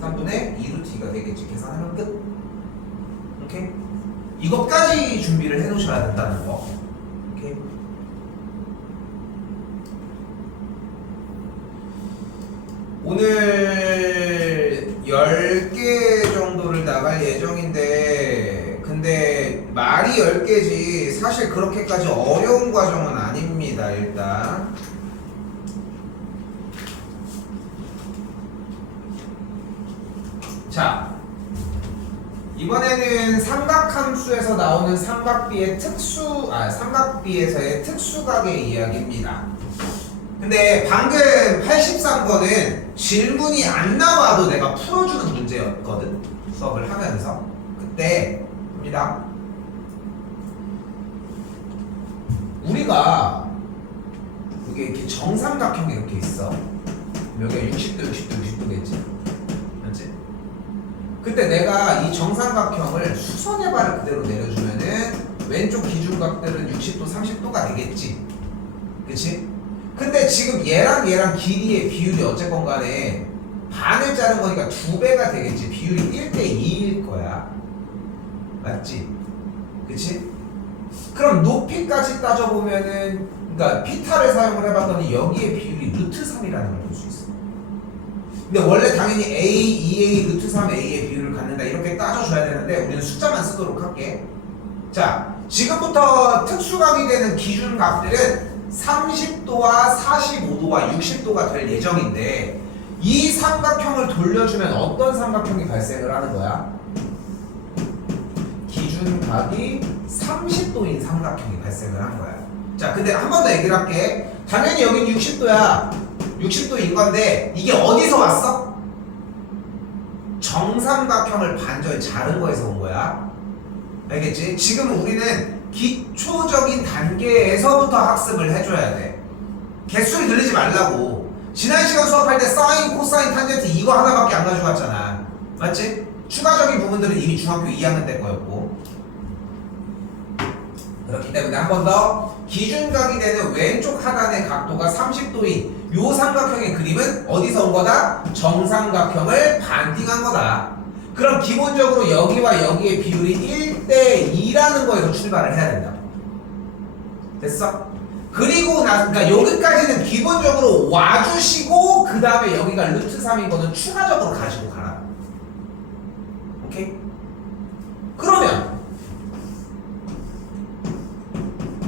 3분의 2루트 2가 되겠지. 계산하면 끝. 오케이? 이것까지 준비를 해 놓으셔야 된다는 거. 오케이? 오늘 10개 정도를 나갈 예정인데 근데 말이 10개지 사실 그렇게까지 어려운 과정은 아닙니다. 일단 자, 이번에는 삼각함수에서 나오는 삼각비의 삼각비에서의 특수각의 이야기입니다. 근데 방금 83번은 질문이 안 나와도 내가 풀어주는 문제였거든. 수업을 하면서 그때 봅니다. 우리가 여기 이렇게 정삼각형이 이렇게 있어. 여기가 60도, 60도, 60도겠지. 맞지? 그때 내가 이 정삼각형을 수선의 발을 그대로 내려주면은 왼쪽 기준각들은 60도, 30도가 되겠지. 그치? 근데 지금 얘랑 길이의 비율이 어쨌건 간에 반을 자른 거니까 2배가 되겠지. 비율이 1대 2일 거야. 맞지? 그치? 그럼 높이까지 따져보면은 그러니까 피타를 사용을 해봤더니 여기에 비율이 루트 3이라는 걸 볼 수 있어. 근데 원래 당연히 A, 2A, 루트 3A의 비율을 갖는다 이렇게 따져줘야 되는데 우리는 숫자만 쓰도록 할게. 자, 지금부터 특수각이 되는 기준각들은 30도와 45도와 60도가 될 예정인데 이 삼각형을 돌려주면 어떤 삼각형이 발생을 하는 거야? 기준각이 30도인 삼각형이 발생을 한 거야. 자, 근데 한 번 더 얘기를 할게. 당연히 여긴 60도야. 60도인 건데 이게 어디서 왔어? 정삼각형을 반절 자른 거에서 온 거야. 알겠지? 지금 우리는 기초적인 단계에서부터 학습을 해줘야 돼. 개수를 늘리지 말라고. 지난 시간 수업할 때 사인, 코사인, 탄젠트 이거 하나밖에 안 가지고 왔잖아. 맞지? 추가적인 부분들은 이미 중학교 2학년 때 거였고. 그렇기 때문에 한 번 더 기준각이 되는 왼쪽 하단의 각도가 30도인 요 삼각형의 그림은 어디서 온 거다? 정삼각형을 반띵한 거다. 그럼 기본적으로 여기와 여기의 비율이 1대 2라는 거에서 출발을 해야 된다. 됐어? 그리고 그러니까 여기까지는 기본적으로 와주시고 그 다음에 여기가 루트 3인 거는 추가적으로 가지고 가라. 오케이? 그러면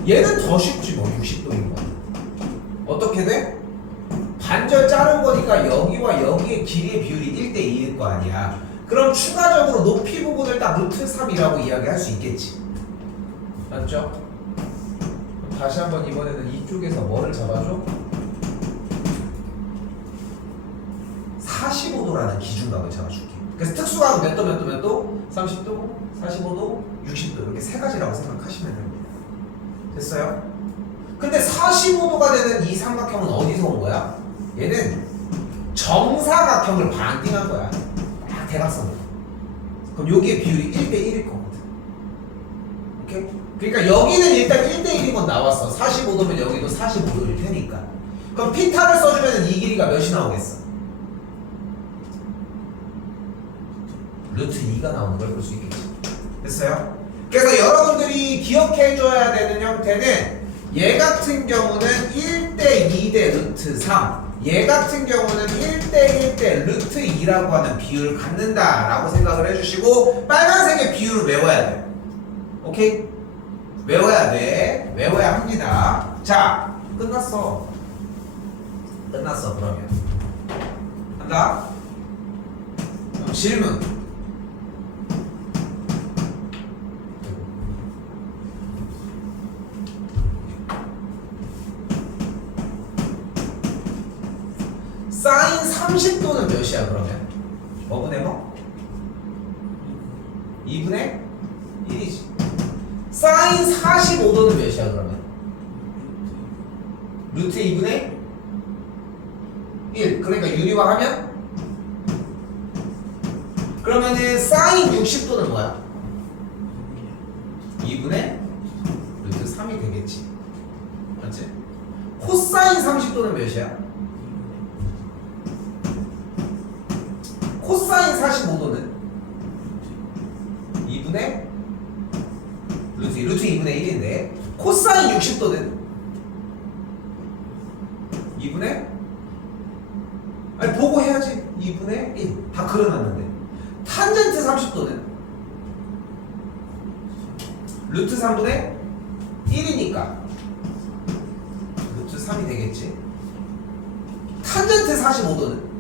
얘는 더 쉽지 뭐 60도인 거. 어떻게 돼? 반절 자른 거니까 여기와 여기의 길이의 비율이 1대 2일 거 아니야. 그럼 추가적으로 높이 부분을 딱 루트 3이라고 이야기할 수 있겠지. 맞죠? 다시 한번 이번에는 이쪽에서 뭐를 잡아줘? 45도라는 기준각을 잡아줄게. 그래서 특수각은 몇 도 몇 도 몇 도? 30도, 45도, 60도 이렇게 세 가지라고 생각하시면 됩니다. 됐어요? 근데 45도가 되는 이 삼각형은 어디서 온 거야? 얘는 정사각형을 반띵한 거야. 딱 대각선으로. 그럼 여기에 비율이 1대 1일 거거든. 오케이? 그러니까 여기는 일단 1대 1인 건 나왔어. 45도면 여기도 45도일 테니까. 그럼 피타를 써주면 이 길이가 몇이 나오겠어? 루트 2가 나오는 걸 볼 수 있겠지. 됐어요? 그래서 여러분들이 기억해줘야 되는 형태는 얘 같은 경우는 1대 2대 루트 3, 얘 같은 경우는 1대 1대 루트 2라고 하는 비율을 갖는다 라고 생각을 해주시고 빨간색의 비율을 외워야 돼. 오케이? 외워야 돼. 외워야 합니다. 자, 끝났어. 끝났어. 그러면 간다. 질문. 30도는 몇이야 그러면? 뭐분의 뭐? 2분의 1이지. 사인 45도는 몇이야 그러면? 루트 2분의 1. 그러니까 유리화하면? 그러면은 사인 60도는 뭐야? 2분의 루트 3이 되겠지. 맞지? 코사인 30도는 몇이야? 코사인 45도는 2분의 루트 2분의 1인데 코사인 60도는 2분의 아니 보고 해야지. 2분의 1 다 그려놨는데 탄젠트 30도는 루트 3분의 1이니까 루트 3이 되겠지. 탄젠트 45도는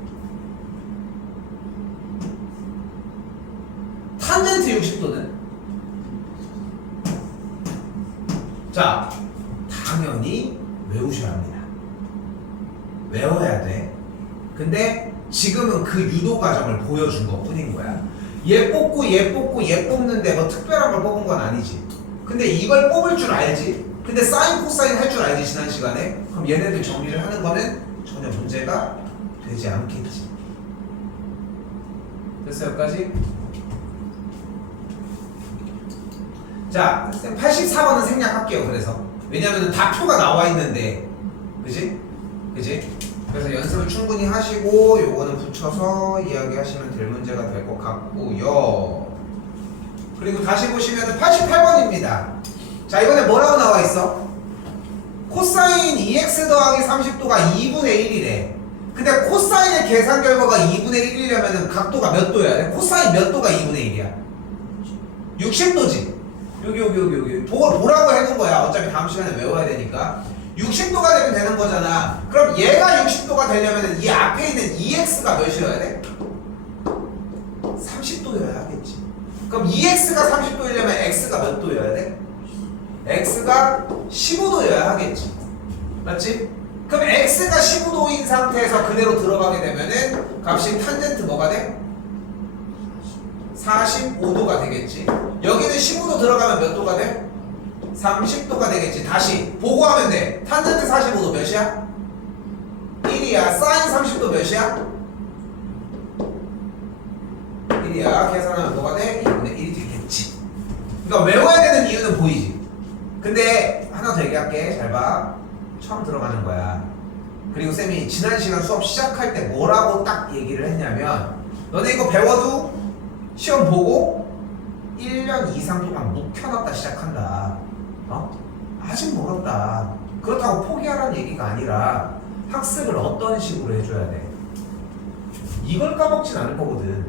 탄젠트 60도는 자 당연히 외우셔야 합니다. 외워야 돼. 근데 지금은 그 유도 과정을 보여준 것 뿐인 거야. 얘 뽑고 얘 뽑고 얘 뽑는데 뭐 특별한 걸 뽑은 건 아니지. 근데 이걸 뽑을 줄 알지. 근데 사인 코사인 할 줄 알지 지난 시간에. 그럼 얘네들 정리를 하는 거는 전혀 문제가 되지 않겠지. 됐어 여기까지? 자 84번은 생략할게요. 그래서 왜냐면은 다 표가 나와 있는데 그지? 그래서 연습을 충분히 하시고 요거는 붙여서 이야기하시면 될 문제가 될 것 같고요. 그리고 다시 보시면 88번입니다. 자 이번에 뭐라고 나와 있어? 코사인 2x 더하기 30도가 2분의 1이래. 근데 코사인의 계산 결과가 2분의 1이려면 각도가 몇 도야 돼? 코사인 몇 도가 2분의 1이야? 60도지. 여기 보라고 해놓은 거야. 어차피 다음 시간에 외워야 되니까. 60도가 되면 되는 거잖아. 그럼 얘가 60도가 되려면 이 앞에 있는 2x가 몇이어야 돼? 30도여야 하겠지. 그럼 2x가 30도이려면 x가 몇 도여야 돼? x가 15도여야 하겠지. 맞지? 그럼 x가 15도인 상태에서 그대로 들어가게 되면은 값이 탄젠트 뭐가 돼? 45도가 되겠지. 여기는 15도 들어가면 몇 도가 돼? 30도가 되겠지. 다시 보고하면 돼. 탄젠트 45도 몇이야? 1이야. 사인 30도 몇이야? 1이야. 계산하면 뭐가 돼? 2분의 1이 되겠지. 그러니까 외워야 되는 이유는 보이지. 근데 하나 더 얘기할게. 잘 봐. 처음 들어가는 거야. 그리고 쌤이 지난 시간 수업 시작할 때 뭐라고 딱 얘기를 했냐면 너네 이거 배워도 시험 보고 1년 이상 동안 묵혀놨다 시작한다. 아직 멀었다. 그렇다고 포기하라는 얘기가 아니라 학습을 어떤 식으로 해줘야 돼? 이걸 까먹진 않을 거거든.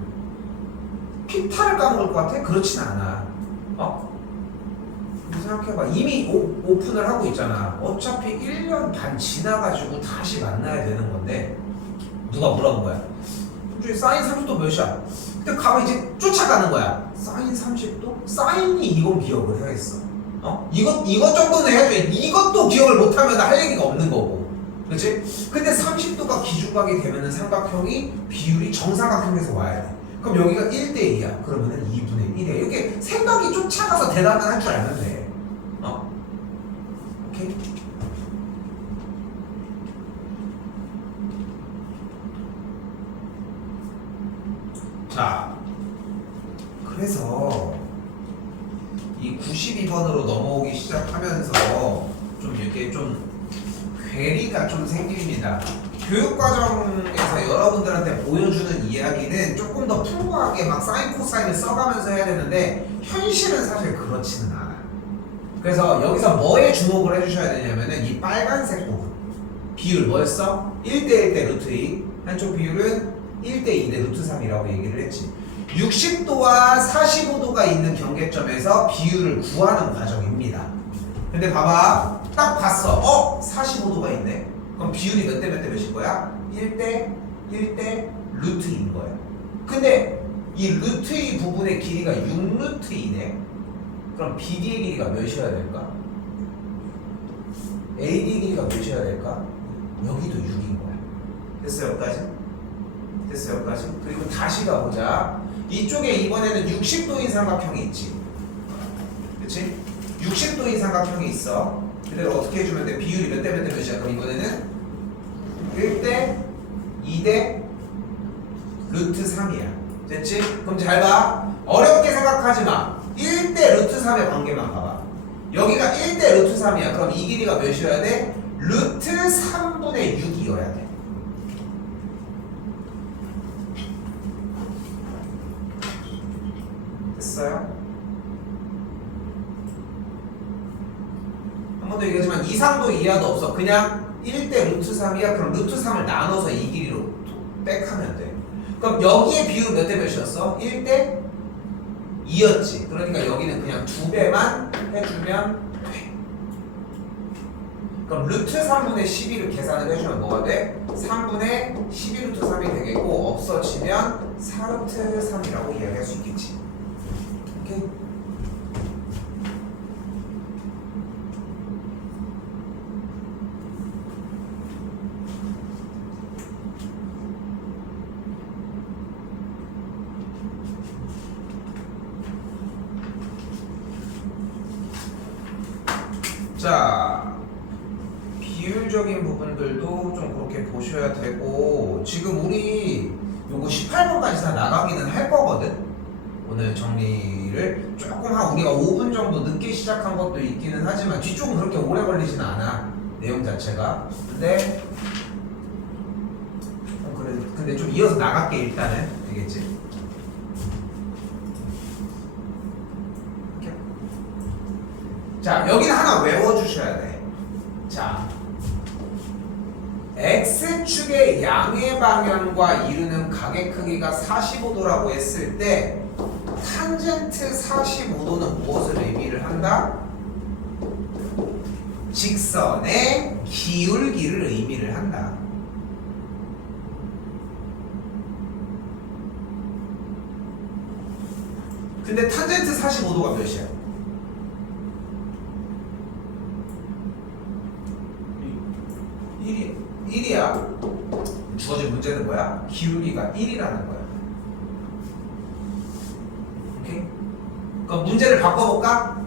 피타를 까먹을 것 같아? 그렇진 않아. 생각해봐. 이미 오픈을 하고 있잖아. 어차피 1년 반 지나가지고 다시 만나야 되는 건데 누가 물어본 거야? 사인 30도 몇이야? 근데 가면 이제 쫓아가는 거야. 사인 30도? 사인이 이건 기억을 해야겠어. 이것 정도는 해줘야. 이것도 기억을 못하면 할 얘기가 없는 거고. 그치? 근데 30도가 기준각이 되면은 삼각형이 비율이 정사각형에서 와야 돼. 그럼 여기가 1대2야. 그러면은 2분의 1이야. 이렇게 생각이 쫓아가서 대답을 할 줄 알면 돼. 오케이? 자, 그래서 이 92번으로 넘어오기 시작하면서 좀 이렇게 좀 괴리가 좀 생깁니다. 교육과정에서 여러분들한테 보여주는 이야기는 조금 더 풍부하게 막 사인 코사인을 써가면서 해야 되는데 현실은 사실 그렇지는 않아요. 그래서 여기서 뭐에 주목을 해주셔야 되냐면은 이 빨간색 부분 비율 뭐였어? 1대1 대 루트 2 한쪽 비율은 1대2 대 루트 3이라고 얘기를 했지. 60도와 45도가 있는 경계점에서 비율을 구하는 과정입니다. 근데 봐봐. 딱 봤어. 45도가 있네. 그럼 비율이 몇 대 몇 대 몇인 거야? 1대 1대 루트 2인 거야. 근데 이 루트 2 부분의 길이가 6루트 2네. 그럼 BD의 길이가 몇이어야 될까? AD의 길이가 몇이어야 될까? 여기도 6인 거야. 됐어요? 여기까지? 됐어 여기까지. 그리고 다시 가보자. 이쪽에 이번에는 60도인 삼각형이 있지. 그치? 60도인 삼각형이 있어. 그대로 어떻게 해주면 돼? 비율이 몇 대 몇 대 몇이야? 그럼 이번에는 1대 2대 루트 3이야. 됐지? 그럼 잘 봐. 어렵게 생각하지 마. 1대 루트 3의 관계만 봐봐. 여기가 1대 루트 3이야. 그럼 이 길이가 몇이어야 돼? 루트 3분의 6이어야 돼. 됐어요? 한 번 더 얘기하지만 이상도 이하도 없어. 그냥 1대 루트 3이야. 그럼 루트 3을 나눠서 이 길이로 빽하면 돼. 그럼 여기에 비율 몇 대 몇이었어? 1대 2였지. 그러니까 여기는 그냥 2배만 해주면 돼. 그럼 루트 3분의 12를 계산을 해주면 뭐가 돼? 3분의 12루트 3이 되겠고 없어지면 4루트 3이라고 이야기할 수 있겠지. 오케이? 자, 비율적인 부분들도 좀 그렇게 보셔야 되고 지금 우리 요거 18번까지 다 나가기는 할 거거든. 오늘 정리를 조금 우리가 5분 정도 늦게 시작한 것도 있기는 하지만 뒤쪽은 그렇게 오래 걸리진 않아. 내용 자체가. 근데 좀 이어서 나갈게 일단은. 되겠지? 자, 여기는 하나 외워주셔야 돼. 자, X축의 양의 방향과 이루는 각의 크기가 45도라고 했을 때 탄젠트 45도는 무엇을 의미를 한다? 직선의 기울기를 의미를 한다. 근데 탄젠트 45도가 몇이야? 1이야. 주어진 문제는 뭐야? 기울기가 1이라는 거야. 오케이? 그럼 문제를 바꿔볼까?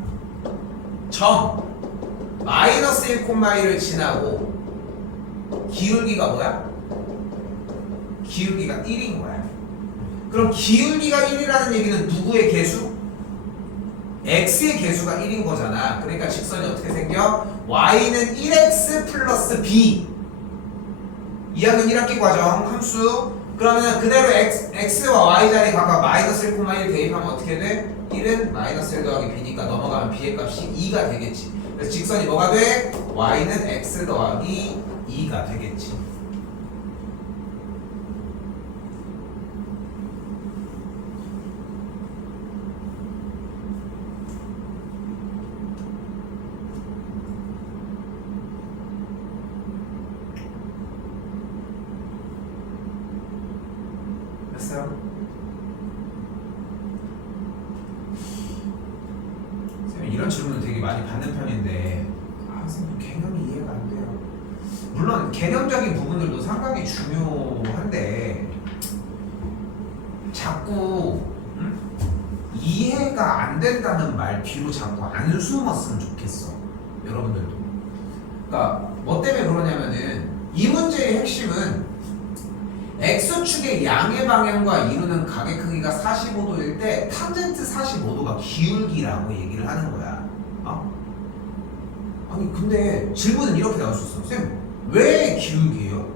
점 마이너스 1,1을 지나고 기울기가 뭐야? 기울기가 1인 거야. 그럼 기울기가 1이라는 얘기는 누구의 개수? x의 개수가 1인 거잖아. 그러니까 직선이 어떻게 생겨? y는 1x 플러스 b. 2학년 1학기 과정 함수. 그러면 그대로 x와 y 자리에 각각 마이너스 1,1 대입하면 어떻게 돼? 1은 마이너스 1 더하기 b니까 넘어가면 b의 값이 2가 되겠지. 그래서 직선이 뭐가 돼? y는 x 더하기 2가 되겠지. 됐어요? 선생님 이런 질문을 되게 많이 받는 편인데 선생님 개념이 이해가 안 돼요. 물론 개념적인 부분들도 상당히 중요한데 자꾸 이해가 안 된다는 말 뒤로 자꾸 안 숨었으면 좋겠어. 여러분들도. 그러니까 뭐 때문에 그러냐면은 이 문제의 핵심은 X축의 양의 방향과 이루는 각의 크기가 45도일 때 탄젠트 45도가 기울기라고 얘기를 하는 거야. 아니 근데 질문은 이렇게 나올 수 있어. 쌤, 왜 기울기예요?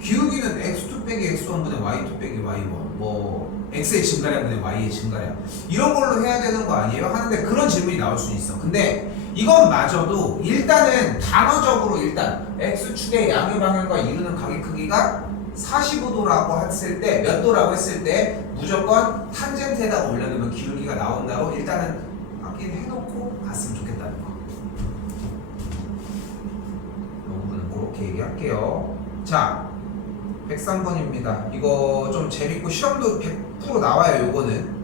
기울기는 x2 빼기 x1분의 y2 빼기 y1 뭐 x의 증가량분의 y의 증가량 이런 걸로 해야 되는 거 아니에요? 하는데 그런 질문이 나올 수 있어. 근데 이건 마저도 일단은 단어적으로 일단 X축의 양의 방향과 이루는 각의 크기가 45도라고 했을 때 몇 도라고 했을 때 무조건 탄젠트에다가 올려놓으면 기울기가 나온다고 일단은 확인해놓고 갔으면 좋겠다는 거. 이 부분은 그렇게 얘기할게요. 자, 103번입니다. 이거 좀 재밌고 시험도 100% 나와요. 요거는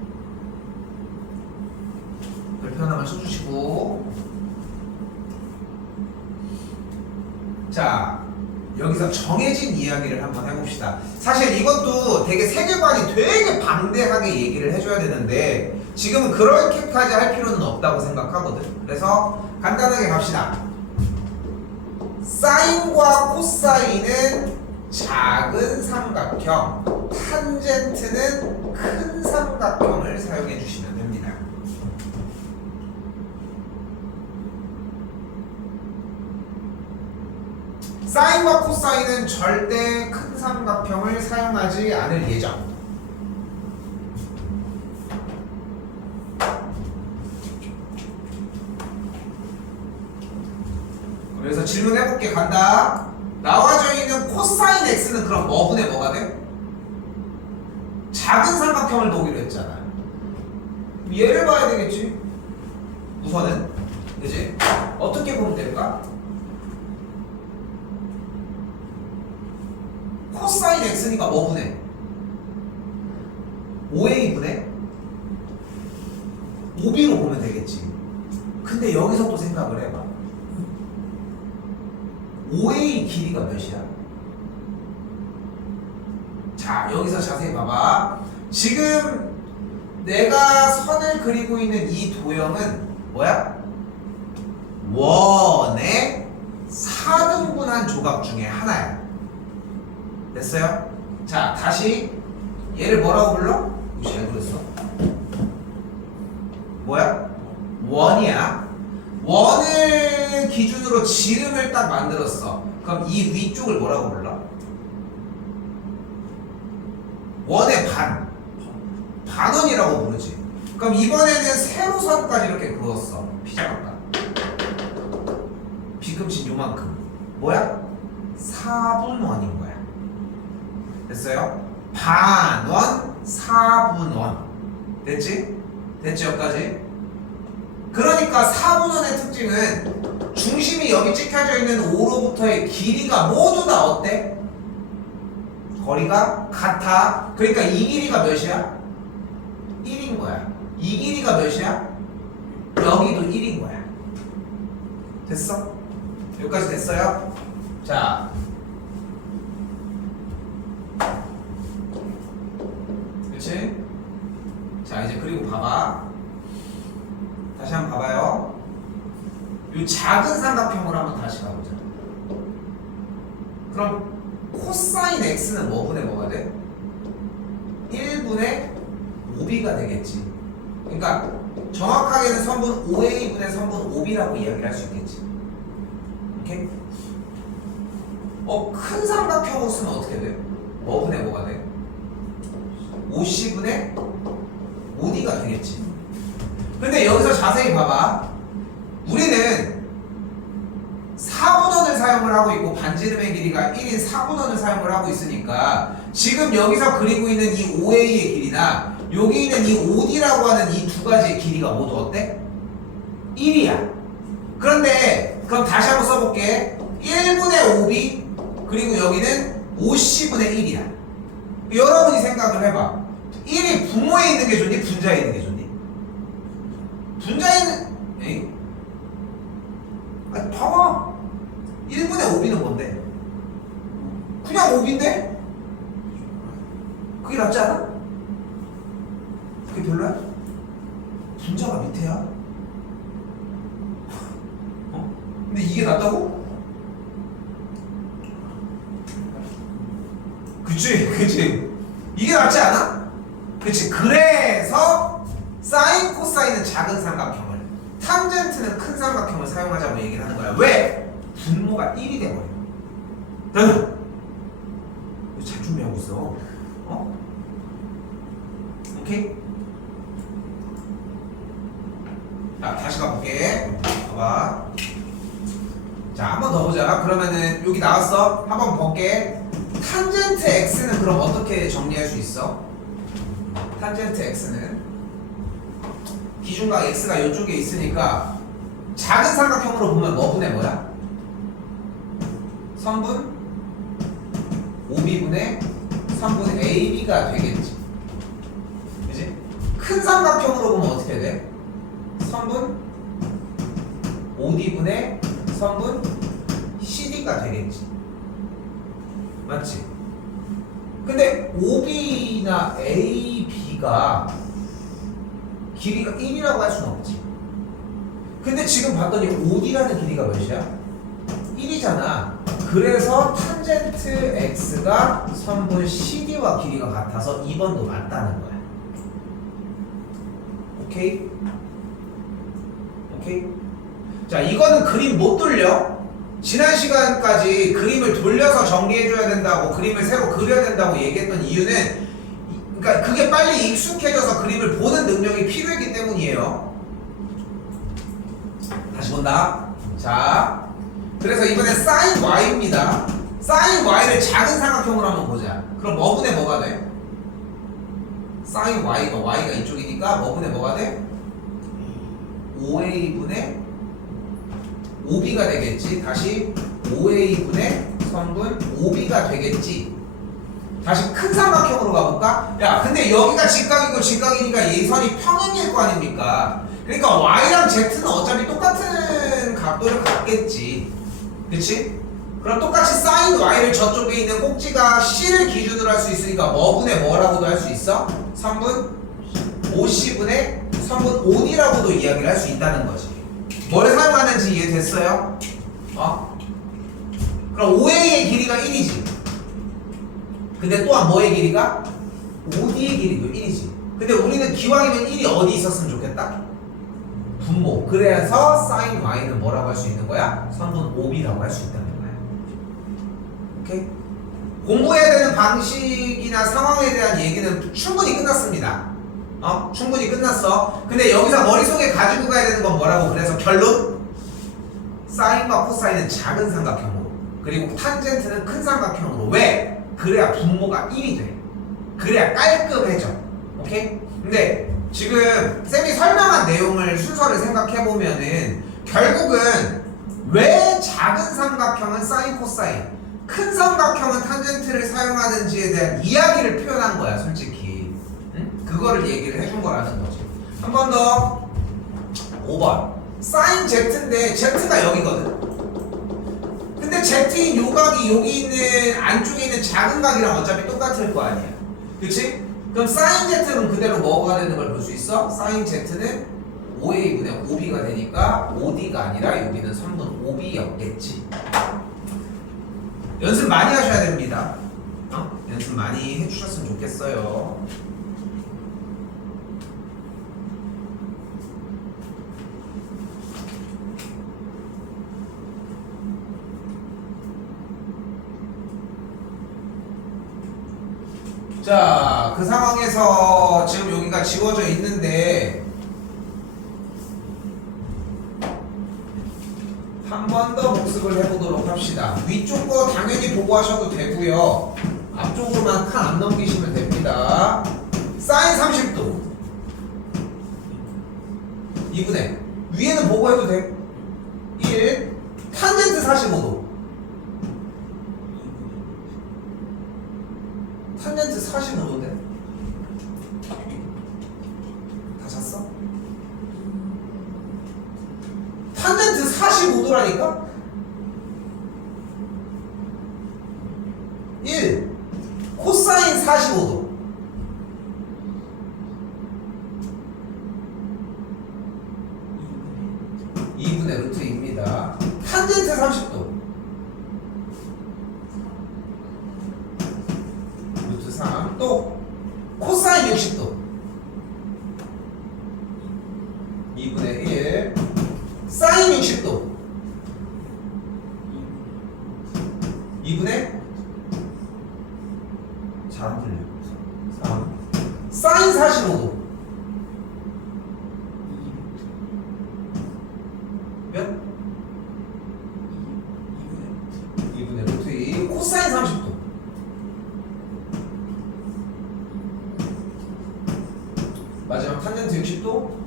별표 하나만 써주시고. 자, 여기서 정해진 이야기를 한번 해봅시다. 사실 이것도 되게 세계관이 되게 방대하게 얘기를 해줘야 되는데 지금은 그렇게까지 할 필요는 없다고 생각하거든. 그래서 간단하게 갑시다. 사인과 코사인은 작은 삼각형, 탄젠트는 큰 삼각형을 사용해 주시면 됩니다. 사인과 코사인은 절대 큰 삼각형을 사용하지 않을 예정. 그래서 질문해볼게. 간다. 나와져 있는 코사인 x는 그럼 뭐분의 뭐가 돼? 작은 삼각형을 보기로 했잖아. 얘를 봐야 되겠지. 우선은 그지? 어떻게 보면 될까? 코사인 x니까 뭐분의? 5a분의 5b로 보면 되겠지. 근데 여기서 또 생각을 해봐. 5a 길이가 몇이야? 자, 여기서 자세히 봐봐. 지금 내가 선을 그리고 있는 이 도형은 뭐야? 원의 4등분한 조각 중에 하나야. 됐어요? 자, 다시 얘를 뭐라고 불러? 이거 잘 그렸어. 뭐야? 원이야. 원을 기준으로 지름을 딱 만들었어. 그럼 이 위쪽을 뭐라고 불러? 원의 반. 반원이라고 부르지. 그럼 이번에는 세로선까지 이렇게 그었어. 피자각각. 비금신 요만큼. 뭐야? 4분원인 거야. 됐어요? 반원, 4분원. 됐지? 됐지 여기까지? 그러니까 4분원의 특징은 중심이 여기 찍혀져 있는 5로부터의 길이가 모두 다 어때? 거리가 같아. 그러니까 이 길이가 몇이야? 1인 거야. 이 길이가 몇이야? 여기도 1인 거야. 됐어? 여기까지 됐어요? 자, 그렇지? 자, 이제 그리고 봐봐. 다시 한번 봐봐요. 이 작은 삼각형으로 한번 다시 가보자. 그럼 코사인 x는 뭐분의 뭐가 돼? 1분의 5b가 되겠지. 그러니까 정확하게는 선분 5a분의 선분 5b라고 이야기를 할 수 있겠지. 오케이? 큰 삼각형으로 쓰면 어떻게 돼? 뭐분의 뭐가 돼? 50분의 5d가 되겠지. 근데 여기서 자세히 봐봐. 우리는 4분원을 사용을 하고 있고 반지름의 길이가 1인 4분원을 사용을 하고 있으니까 지금 여기서 그리고 있는 이 5a의 길이나 여기 있는 이 5d라고 하는 이 두 가지의 길이가 모두 어때? 1이야. 그런데 그럼 다시 한번 써볼게. 1분의 5b 그리고 여기는 50분의 1이야. 여러분이 생각을 해봐. 1이 분모에 있는 게 좋니? 분자에 있는 게 좋니? 분자에는 에이? 아니 봐봐. 1분의 5b는 뭔데? 그냥 5b인데? 그게 낫지 않아? 그게 별로야? 분자가 밑에야? 근데 이게 낫다고? 그치 이게 낫지 않아? 그치. 그래서 사인 코사인은 작은 삼각형을, 탄젠트는 큰 삼각형을 사용하자고 얘기를 하는 거야. 왜? 분모가 1이 돼버려. 잘 준비하고 있어. 오케이? 자, 다시 가볼게. 봐봐. 자, 한 번 더 보자. 그러면은 여기 나왔어? 한 번 볼게. 탄젠트 x는 그럼 어떻게 정리할 수 있어? 탄젠트 x는 기준각 x가 이쪽에 있으니까 작은 삼각형으로 보면 뭐분의 뭐야? 선분 5b분의 선분 ab가 되겠지. 그치? 큰 삼각형으로 보면 어떻게 돼? 선분 5d분의 선분 cd가 되겠지. 맞지? 근데 OB나 AB가 길이가 1이라고 할 수는 없지. 근데 지금 봤더니 OD라는 길이가 몇이야? 1이잖아. 그래서 탄젠트 X가 선분 CD와 길이가 같아서 2번도 맞다는 거야. 오케이? 오케이? 자, 이거는 그림 못 돌려. 지난 시간까지 그림을 돌려서 정리해줘야 된다고, 그림을 새로 그려야 된다고 얘기했던 이유는, 그러니까 그게 빨리 익숙해져서 그림을 보는 능력이 필요했기 때문이에요. 다시 본다. 자, 그래서 이번엔 sin y입니다. sin y를 작은 삼각형으로 한번 보자. 그럼 뭐분의 뭐가 돼? sin y가 이쪽이니까 뭐분의 뭐가 돼? 5a분의 5b가 되겠지. 다시 5a분의 선분 5b가 되겠지. 다시 큰 삼각형으로 가볼까? 야, 근데 여기가 직각이고 직각이니까 이 선이 평행일 거 아닙니까? 그러니까 y랑 z는 어차피 똑같은 각도를 갖겠지. 그치? 그럼 똑같이 sin y를 저쪽에 있는 꼭지가 c를 기준으로 할 수 있으니까 뭐분의 뭐라고도 할 수 있어? 3분 5c분의 3분 5d라고도 이야기를 할 수 있다는 거지. 뭘 사용하는지 이해됐어요? 그럼 5a의 길이가 1이지. 근데 또한 뭐의 길이가? 5d의 길이도 1이지. 근데 우리는 기왕이면 1이 어디 있었으면 좋겠다? 분모. 그래서 sin y는 뭐라고 할 수 있는 거야? 3분 5b라고 할 수 있다는 거야. 오케이? 공부해야 되는 방식이나 상황에 대한 얘기는 충분히 끝났습니다. 충분히 끝났어. 근데 여기서 머릿속에 가지고 가야 되는 건 뭐라고? 그래서 결론? 사인과 코사인은 작은 삼각형으로, 그리고 탄젠트는 큰 삼각형으로. 왜? 그래야 분모가 1이 돼. 그래야 깔끔해져. 오케이? 근데 지금 쌤이 설명한 내용을 순서를 생각해보면은 결국은 왜 작은 삼각형은 사인, 코사인, 큰 삼각형은 탄젠트를 사용하는지에 대한 이야기를 표현한 거야, 솔직히. 그거를 얘기를 해준 거라는 거지. 한 번 더. 5번. 사인 Z인데 Z가 여기거든. 근데 Z인 요 각이 여기 있는 안쪽에 있는 작은 각이랑 어차피 똑같을 거 아니야. 그치? 그럼 사인 Z는 그대로 뭐가 되는 걸 볼 수 있어? 사인 Z는 5a분의 5b가 되니까 5d가 아니라 여기는 3분 5b였겠지. 연습 많이 하셔야 됩니다. 연습 많이 해주셨으면 좋겠어요. 자, 그 상황에서 지금 여기가 지워져 있는데 한 번 더 복습을 해보도록 합시다. 위쪽 거 당연히 보고 하셔도 되고요. 앞쪽으로만 칸 안 넘기시면 됩니다. 사인 30도 2분의 위에는 보고 해도 돼. 1 탄젠트 45도 탄젠트 45도인데? 다 잤어? 탄젠트 45도라니까? 1 코사인 45도 2분의 루트 2입니다. 탄젠트 30도 루트 3 또 코사인 60도 2분의 1 사인 60도 2분의 잘 안 풀려 3 사인 45도 몇? 2분의 루트 2 코사인 30도 마지막 탄젠트 60도.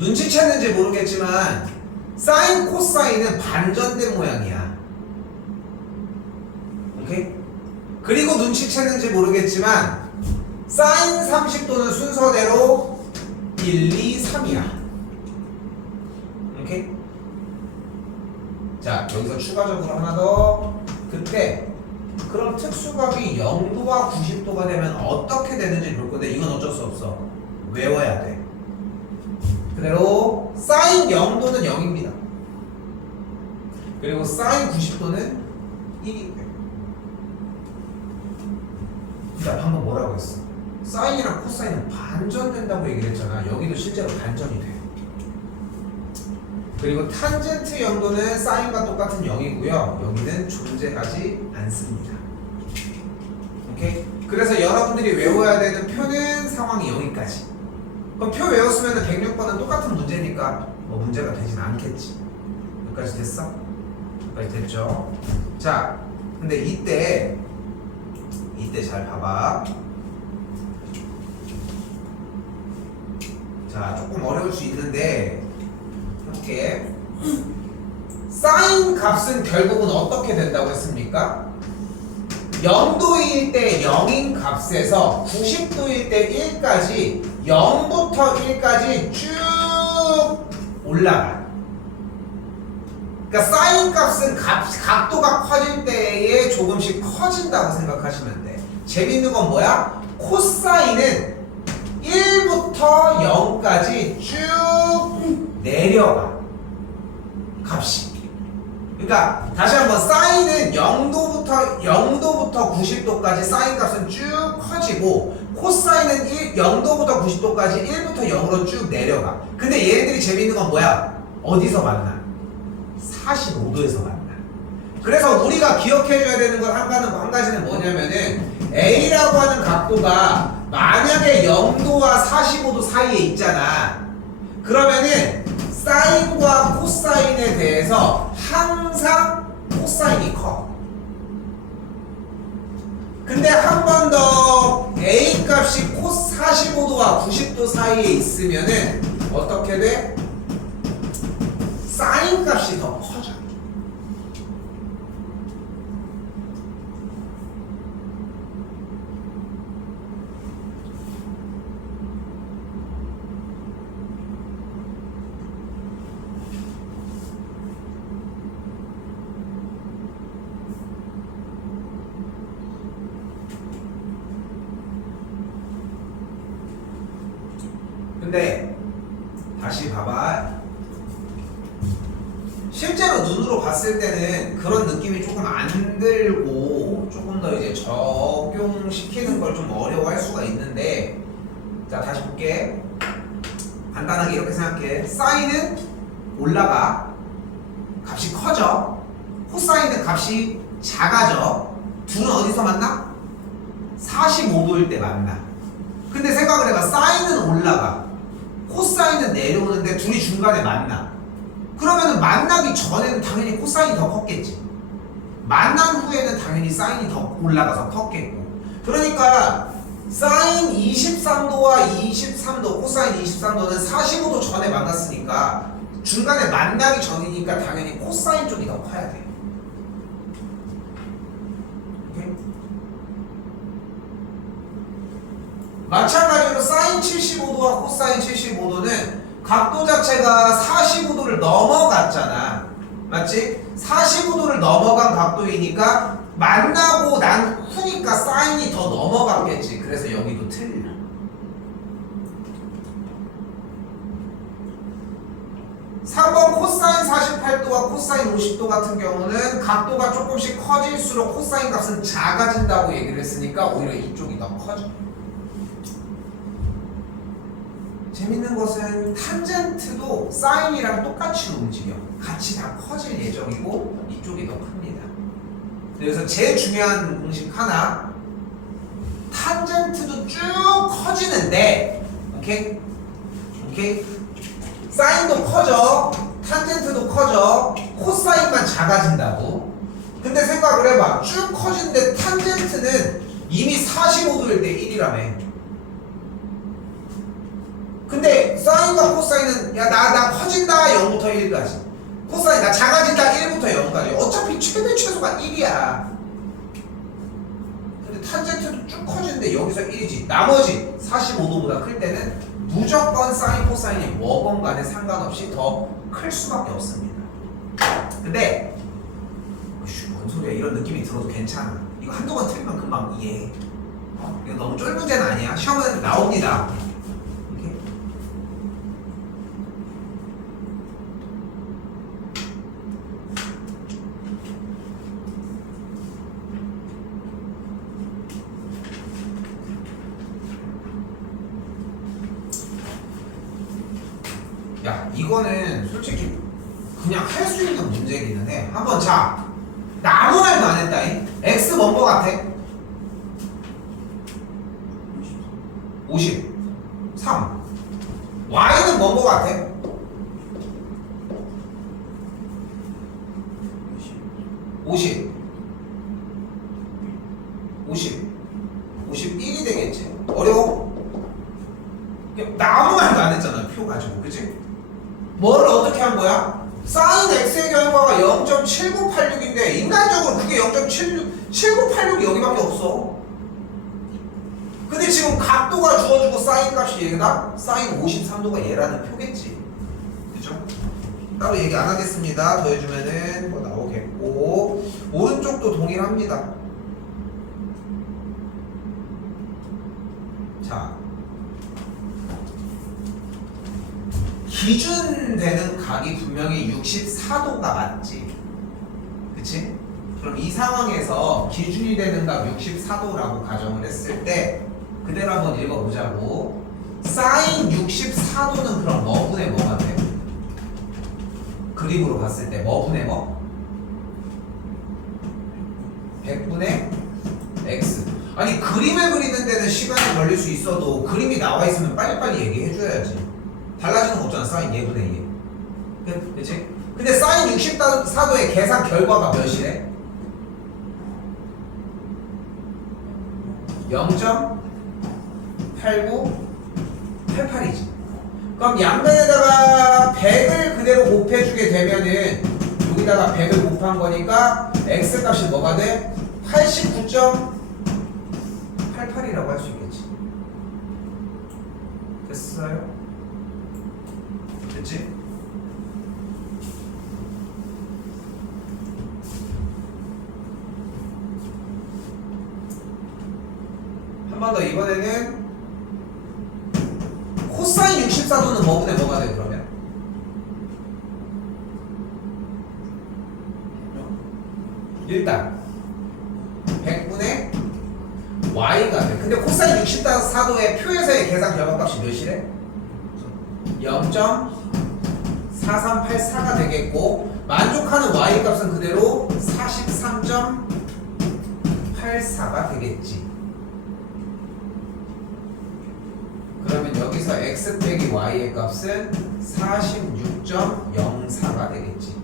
눈치챘는지 모르겠지만 사인 코사인은 반전된 모양이야. 오케이? 그리고 눈치챘는지 모르겠지만 사인 30도는 순서대로 1, 2, 3이야. 오케이? 자, 여기서 추가적으로 하나 더. 그때 그럼 특수각이 0도와 90도가 되면 어떻게 되는지 볼 건데 이건 어쩔 수 없어. 외워야 돼. 그대로 사인 0도는 0입니다. 그리고 사인 90도는 1이고요. 자, 방금 뭐라고 했어? 사인이랑 코사인은 반전된다고 얘기를 했잖아. 여기도 실제로 반전이 돼. 그리고 탄젠트 0도는 사인과 똑같은 0이고요. 여기는 존재하지 않습니다. 오케이? 그래서 여러분들이 외워야 되는 표는 상황이 여기까지. 그럼 표 외웠으면 106번은 똑같은 문제니까 뭐 문제가 되진 않겠지. 여기까지 됐어? 여기까지 됐죠? 자, 근데 이때 잘 봐봐. 자, 조금 어려울 수 있는데 해볼게. 사인 값은 결국은 어떻게 된다고 했습니까? 0도일 때 0인 값에서 90도일 때 1까지 0부터 1까지 쭉 올라가. 그러니까 사인 값은 각도가 커질 때에 조금씩 커진다고 생각하시면 돼. 재밌는 건 뭐야? 코사인은 1부터 0까지 쭉 내려가. 값이. 그러니까 다시 한번 사인은 0도부터 90도까지 사인 값은 쭉 커지고 코사인은 0도부터 90도까지 1부터 0으로 쭉 내려가. 근데 얘네들이 재밌는 건 뭐야? 어디서 만나? 45도에서 만나. 그래서 우리가 기억해줘야 되는 건 한 가지는 뭐냐면은 A라고 하는 각도가 만약에 0도와 45도 사이에 있잖아. 그러면은 사인과 코사인에 대해서 항상 코사인이 커. 근데 한 번 더 A 값이 45도와 90도 사이에 있으면은 어떻게 돼? 사인 값이 더 커져. 근데 다시 봐봐. 실제로 눈으로 봤을 때는 그런 느낌이 조금 안 들고 조금 더 이제 적용시키는 걸 좀 어려워할 수가 있는데, 자 다시 볼게. 간단하게 이렇게 생각해. 사인은 올라가, 값이 커져. 코사인은 값이 작아져. 둘은 어디서 만나? 45도일 때 만나. 근데 생각을 해봐. 사인은 올라가, 코사인은 내려오는데 둘이 중간에 만나. 그러면은 만나기 전에는 당연히 코사인이 더 컸겠지. 만난 후에는 당연히 사인이 더 올라가서 컸겠고. 그러니까 사인 23도와 23도, 코사인 23도는 45도 전에 만났으니까 중간에 만나기 전이니까 당연히 코사인 쪽이 더 커야 돼. 오케이? 마찬가지로 사인 75도와 코사인 75도는 각도 자체가 45도를 넘어갔잖아. 맞지? 45도를 넘어간 각도이니까 만나고 난 후니까 사인이 더 넘어갔겠지. 그래서 여기도 틀려. 코사인 48도와 코사인 50도 같은 경우는 각도가 조금씩 커질수록 코사인 값은 작아진다고 얘기를 했으니까 오히려 이쪽이 더 커져. 재밌는 것은 탄젠트도 사인이랑 똑같이 움직여. 같이 다 커질 예정이고 이쪽이 더 큽니다. 그래서 제일 중요한 공식 하나, 탄젠트도 쭉 커지는데, 오케이? 사인도 커져, 탄젠트도 커져, 코사인만 작아진다고. 근데 생각을 해봐. 쭉 커지는데 탄젠트는 이미 45도일 때 1이라며. 근데 사인과 코사인은 나 커진다 0부터 1까지, 코사인 나 작아진다 1부터 0까지. 어차피 최소가 1이야. 근데 탄젠트도 쭉 커지는데 여기서 1이지. 나머지 45도보다 클 때는 무조건 사인 코사인이 뭐건 간에 상관없이 더 클 수밖에 없습니다. 근데 뭔 소리야, 이런 느낌이 들어도 괜찮아. 이거 한두 번 틀리면 금방 이해해. 이거 너무 쫄 문제는 아니야. 시험은 나옵니다. 이렇게. 야, 이거는 솔직히 그냥 할 수 있는 문제기는 해. 한번 자, 나 아무 말도 안 했다잉. X 뭔 거 같아? 53. Y는 뭔 거 같아? 50. 51이 되겠지. 어려워? 나 아무 말도 안 했잖아. 표 가지고, 그치? 뭐를 어떻게 한 거야? 사인 x의 결과가 0.7986인데 인간적으로 그게 0.7986이 여기밖에 없어. 근데 지금 각도가 주어지고 사인 값이 얘다? 사인 53도가 얘라는 표겠지. 그죠? 따로 얘기 안 하겠습니다. 더해주면은 뭐 나오겠고, 오른쪽도 동일합니다. 자, 기준 되는 각이 분명히 64도가 맞지. 그치? 그럼 이 상황에서 기준이 되는 각 64도라고 가정을 했을 때 그대로 한번 읽어보자고. 사인 64도는 그럼 뭐 분의 뭐가 돼? 그림으로 봤을 때 뭐 분의 뭐? 100분의 x. 아니, 그림을 그리는 데는 시간이 걸릴 수 있어도 그림이 나와 있으면 빨리빨리 얘기해줘야지. 달라지는 거 없잖아. 사인 예분의 2. 그치? 근데 사인 64도의 계산 결과가 몇이래? 0.8988이지. 그럼 양변에다가 100을 그대로 곱해주게 되면은 여기다가 100을 곱한 거니까 x 값이 뭐가 돼? 89.88이라고 할 수 있겠지. 됐어요? 됐지? 한 번 더. 이번에는 코사인 64도는 뭐 분의 뭐가 돼 그러면? 일단 100분의 y가 돼. 근데 코사인 64도의 표에서의 계산 결과값이 몇이래? 0.4384가 되겠고, 만족하는 y 값은 그대로 43.84가 되겠지. 그러면 여기서 x 빼기 y의 값은 46.04가 되겠지.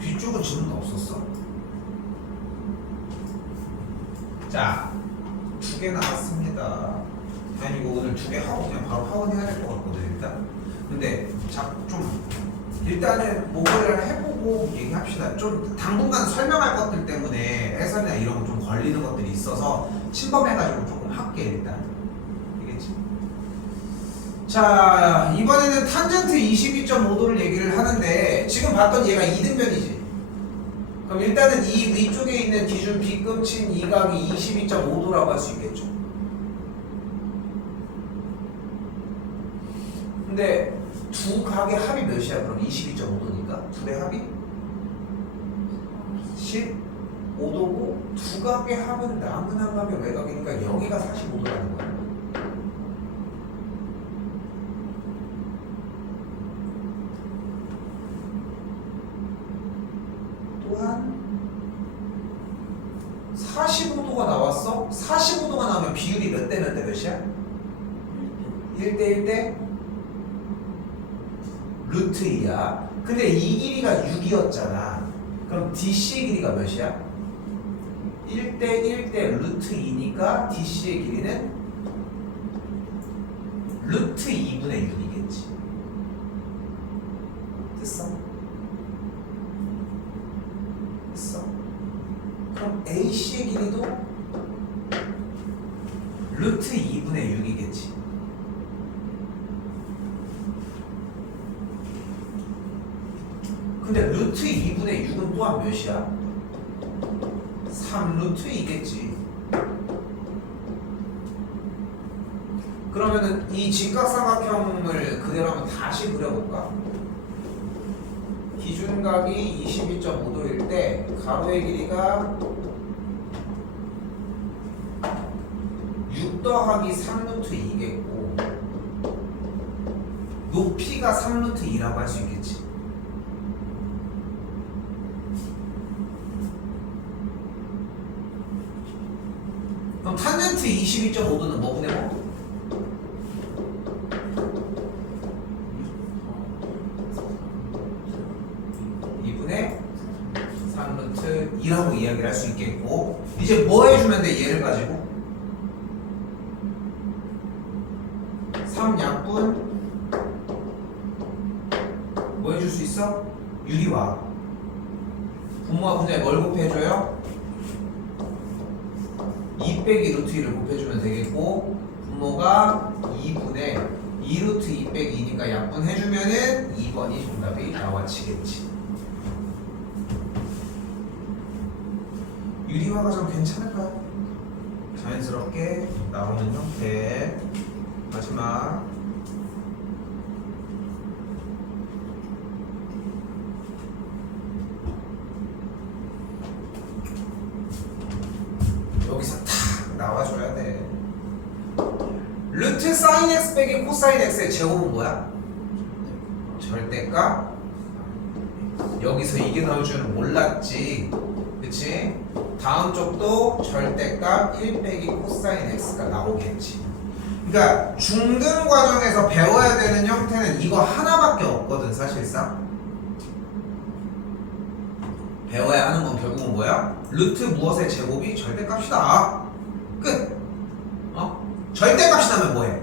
뒤쪽은 질문 없었어. 자, 2개 나왔습니다. 아니, 이거 오늘 2개 하고 그냥 바로 파원해야 될 것 같거든 일단. 근데 자꾸 좀 일단은 모델을 해보고 얘기합시다. 좀 당분간 설명할 것들 때문에 해설이나 이런 거 좀 걸리는 것들이 있어서 침범해가지고 조금 할게 일단. 알겠지? 자, 이번에는 탄젠트 22.5도를 얘기를 하는데 지금 봤던 얘가 이등변이지. 그럼 일단은 이 위쪽에 있는 기준 B급친 이 각이 22.5도라고 할 수 있겠죠. 근데 두 각의 합이 몇이야? 그럼 22.5도니까 둘의 합이 15도고 두 각의 합은 남은 한 각의 외곽이니까 여기가 45도라는 거야. 몇이야? 1대 1대 루트 2야. 근데 이 길이가 6이었잖아. 그럼 DC의 길이가 몇이야? 1대 1대 루트 2니까 DC의 길이는 루트 2분의 6이겠지. 됐어? 됐어? 그럼 AC의 길이도 루트 2분의 6이겠지. 근데 루트 2분의 6은 또한 몇이야? 3루트 2겠지. 그러면은 이 직각삼각형을 그대로 한번 다시 그려볼까? 기준각이 22.5도일 때 가로의 길이가 6 더하기 3루트 2겠고 높이가 3루트 2라고 할 수 있겠지. 그럼 탄젠트 22.5도는 뭐 분의 뭐? 2분의 3루트 2라고 이야기를 할 수 있겠고 이제 뭐 해주면 돼? 얘를 가지고 3약분 뭐 해줄 수 있어? 유리화. 분모와 분자에 뭘 곱해줘요? 2 빼기 루트 2를 곱해주면 되겠고 분모가 2분의 2 루트 2 빼기 2니까 약분해주면은 2번이 정답이 나와지겠지. 유리화가 좀 괜찮을까요? 자연스럽게 나오는 형태. 마지막 여기서 탁 나와줘야 돼. 루트 사인 x 빼기 코사인 x의 제곱은 뭐야? 절대값. 여기서 이게 나올 줄은 몰랐지. 그치? 다음 쪽도 절대값 1 빼기 코사인 x가 나오겠지. 그러니까 중등 과정에서 배워야 되는 형태는 이거 하나밖에 없거든. 사실상 배워야 하는 건 결국은 뭐야? 루트 무엇의 제곱이 절대값이다. 끝. 절대값이 나면 뭐해?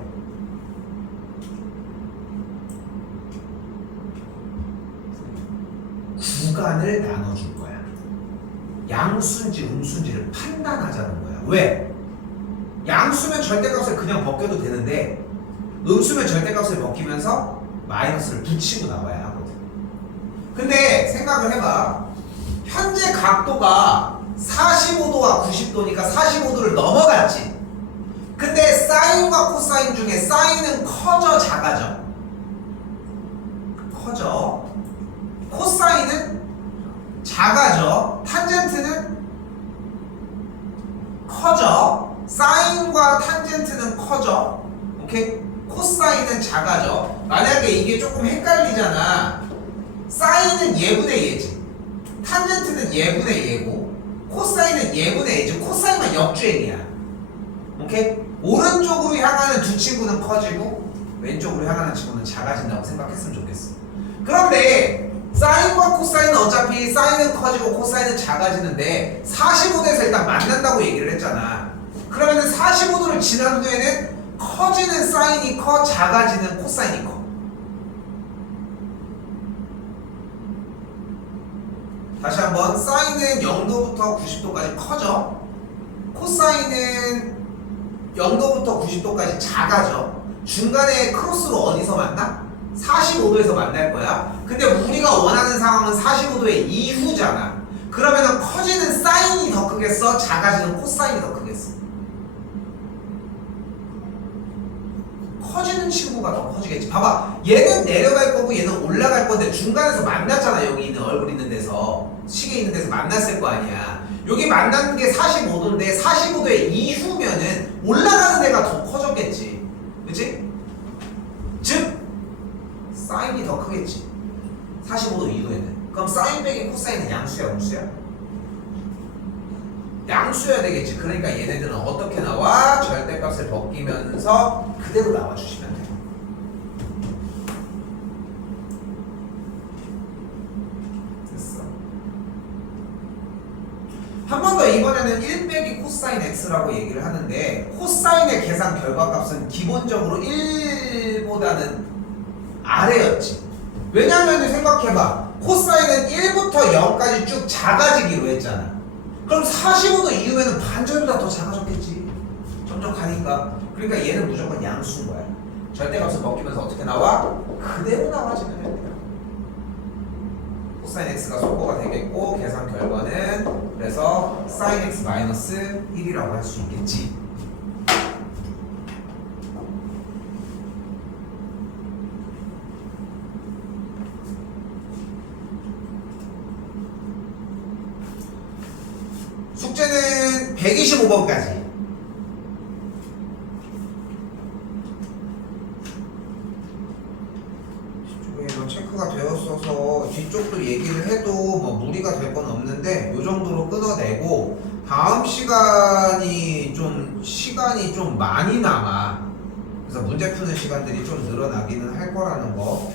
구간을 나눠줄 거야. 양수인지 음수인지를 판단하자는 거야. 왜? 양수면 절대값을 그냥 벗겨도 되는데 음수면 절대값을 벗기면서 마이너스를 붙이고 나와야 하거든. 근데 생각을 해봐. 현재 각도가 45도와 90도니까 45도를 넘어갔지. 근데 사인과 코사인 중에 사인은 커져 작아져? 커져. 코사인은 작아져. 탄젠트는 커져. 사인과 탄젠트는 커져. 오케이? 코사인은 작아져. 만약에 이게 조금 헷갈리잖아. 사인은 예분의 예지. 탄젠트는 예분의 예고 코사인은 예분의 예지. 코사인만 역주행이야. 오케이? 오른쪽으로 향하는 두 친구는 커지고 왼쪽으로 향하는 친구는 작아진다고 생각했으면 좋겠어. 그런데 사인과 코사인은 어차피 사인은 커지고 코사인은 작아지는데 45도에서 일단 만난다고 얘기를 했잖아. 그러면은 45도를 지난 후에는 커지는 사인이 커, 작아지는 코사인이 커. 다시 한번 사인은 0도부터 90도까지 커져. 코사인은 0도부터 90도까지 작아져. 중간에 크로스로 어디서 만나? 45도에서 만날 거야. 근데 우리가 원하는 상황은 45도의 이후잖아. 그러면은 커지는 사인이 더 크겠어? 작아지는 코사인이 더 크겠어? 커지는 친구가 더 커지겠지. 봐봐. 얘는 내려갈 거고 얘는 올라갈 건데 중간에서 만났잖아. 여기 있는 얼굴 있는 데서. 시계 있는 데서 만났을 거 아니야. 여기 만나는 게 45도인데 45도의 이후면은 올라가는 데가 더 커졌겠지. 그치? 즉 사인이 더 크겠지. 45도 이후에는. 그럼 사인 빼기 코사인은 양수야 음수야? 양수여야 되겠지. 그러니까 얘네들은 어떻게 나와? 절대값을 벗기면서 그대로 나와주시면 돼요. 됐어. 한 번 더 이번에는 1 빼기 코사인 x라고 얘기를 하는데 코사인의 계산 결과값은 기본적으로 1보다는 아래였지. 왜냐면 생각해봐. 코사인은 1부터 0까지 쭉 작아지기로 했잖아. 그럼 45도 이후에는 반절보다 더 작아졌겠지. 점점 가니까. 그러니까 얘는 무조건 양수인 거야. 절대값을 벗기면서 어떻게 나와? 그대로 나와지면 됩니다. 코사인 x가 속도가 되겠고 계산 결과는 그래서 sin x 마이너스 1이라고 할 수 있겠지. 숙제는 125번까지. 뒤쪽에 체크가 되었어서 뒤쪽도 얘기를 해도 뭐 무리가 될 건 없는데 이 정도로 끊어내고 다음 시간이 좀 많이 남아. 그래서 문제 푸는 시간들이 좀 늘어나기는 할 거라는 거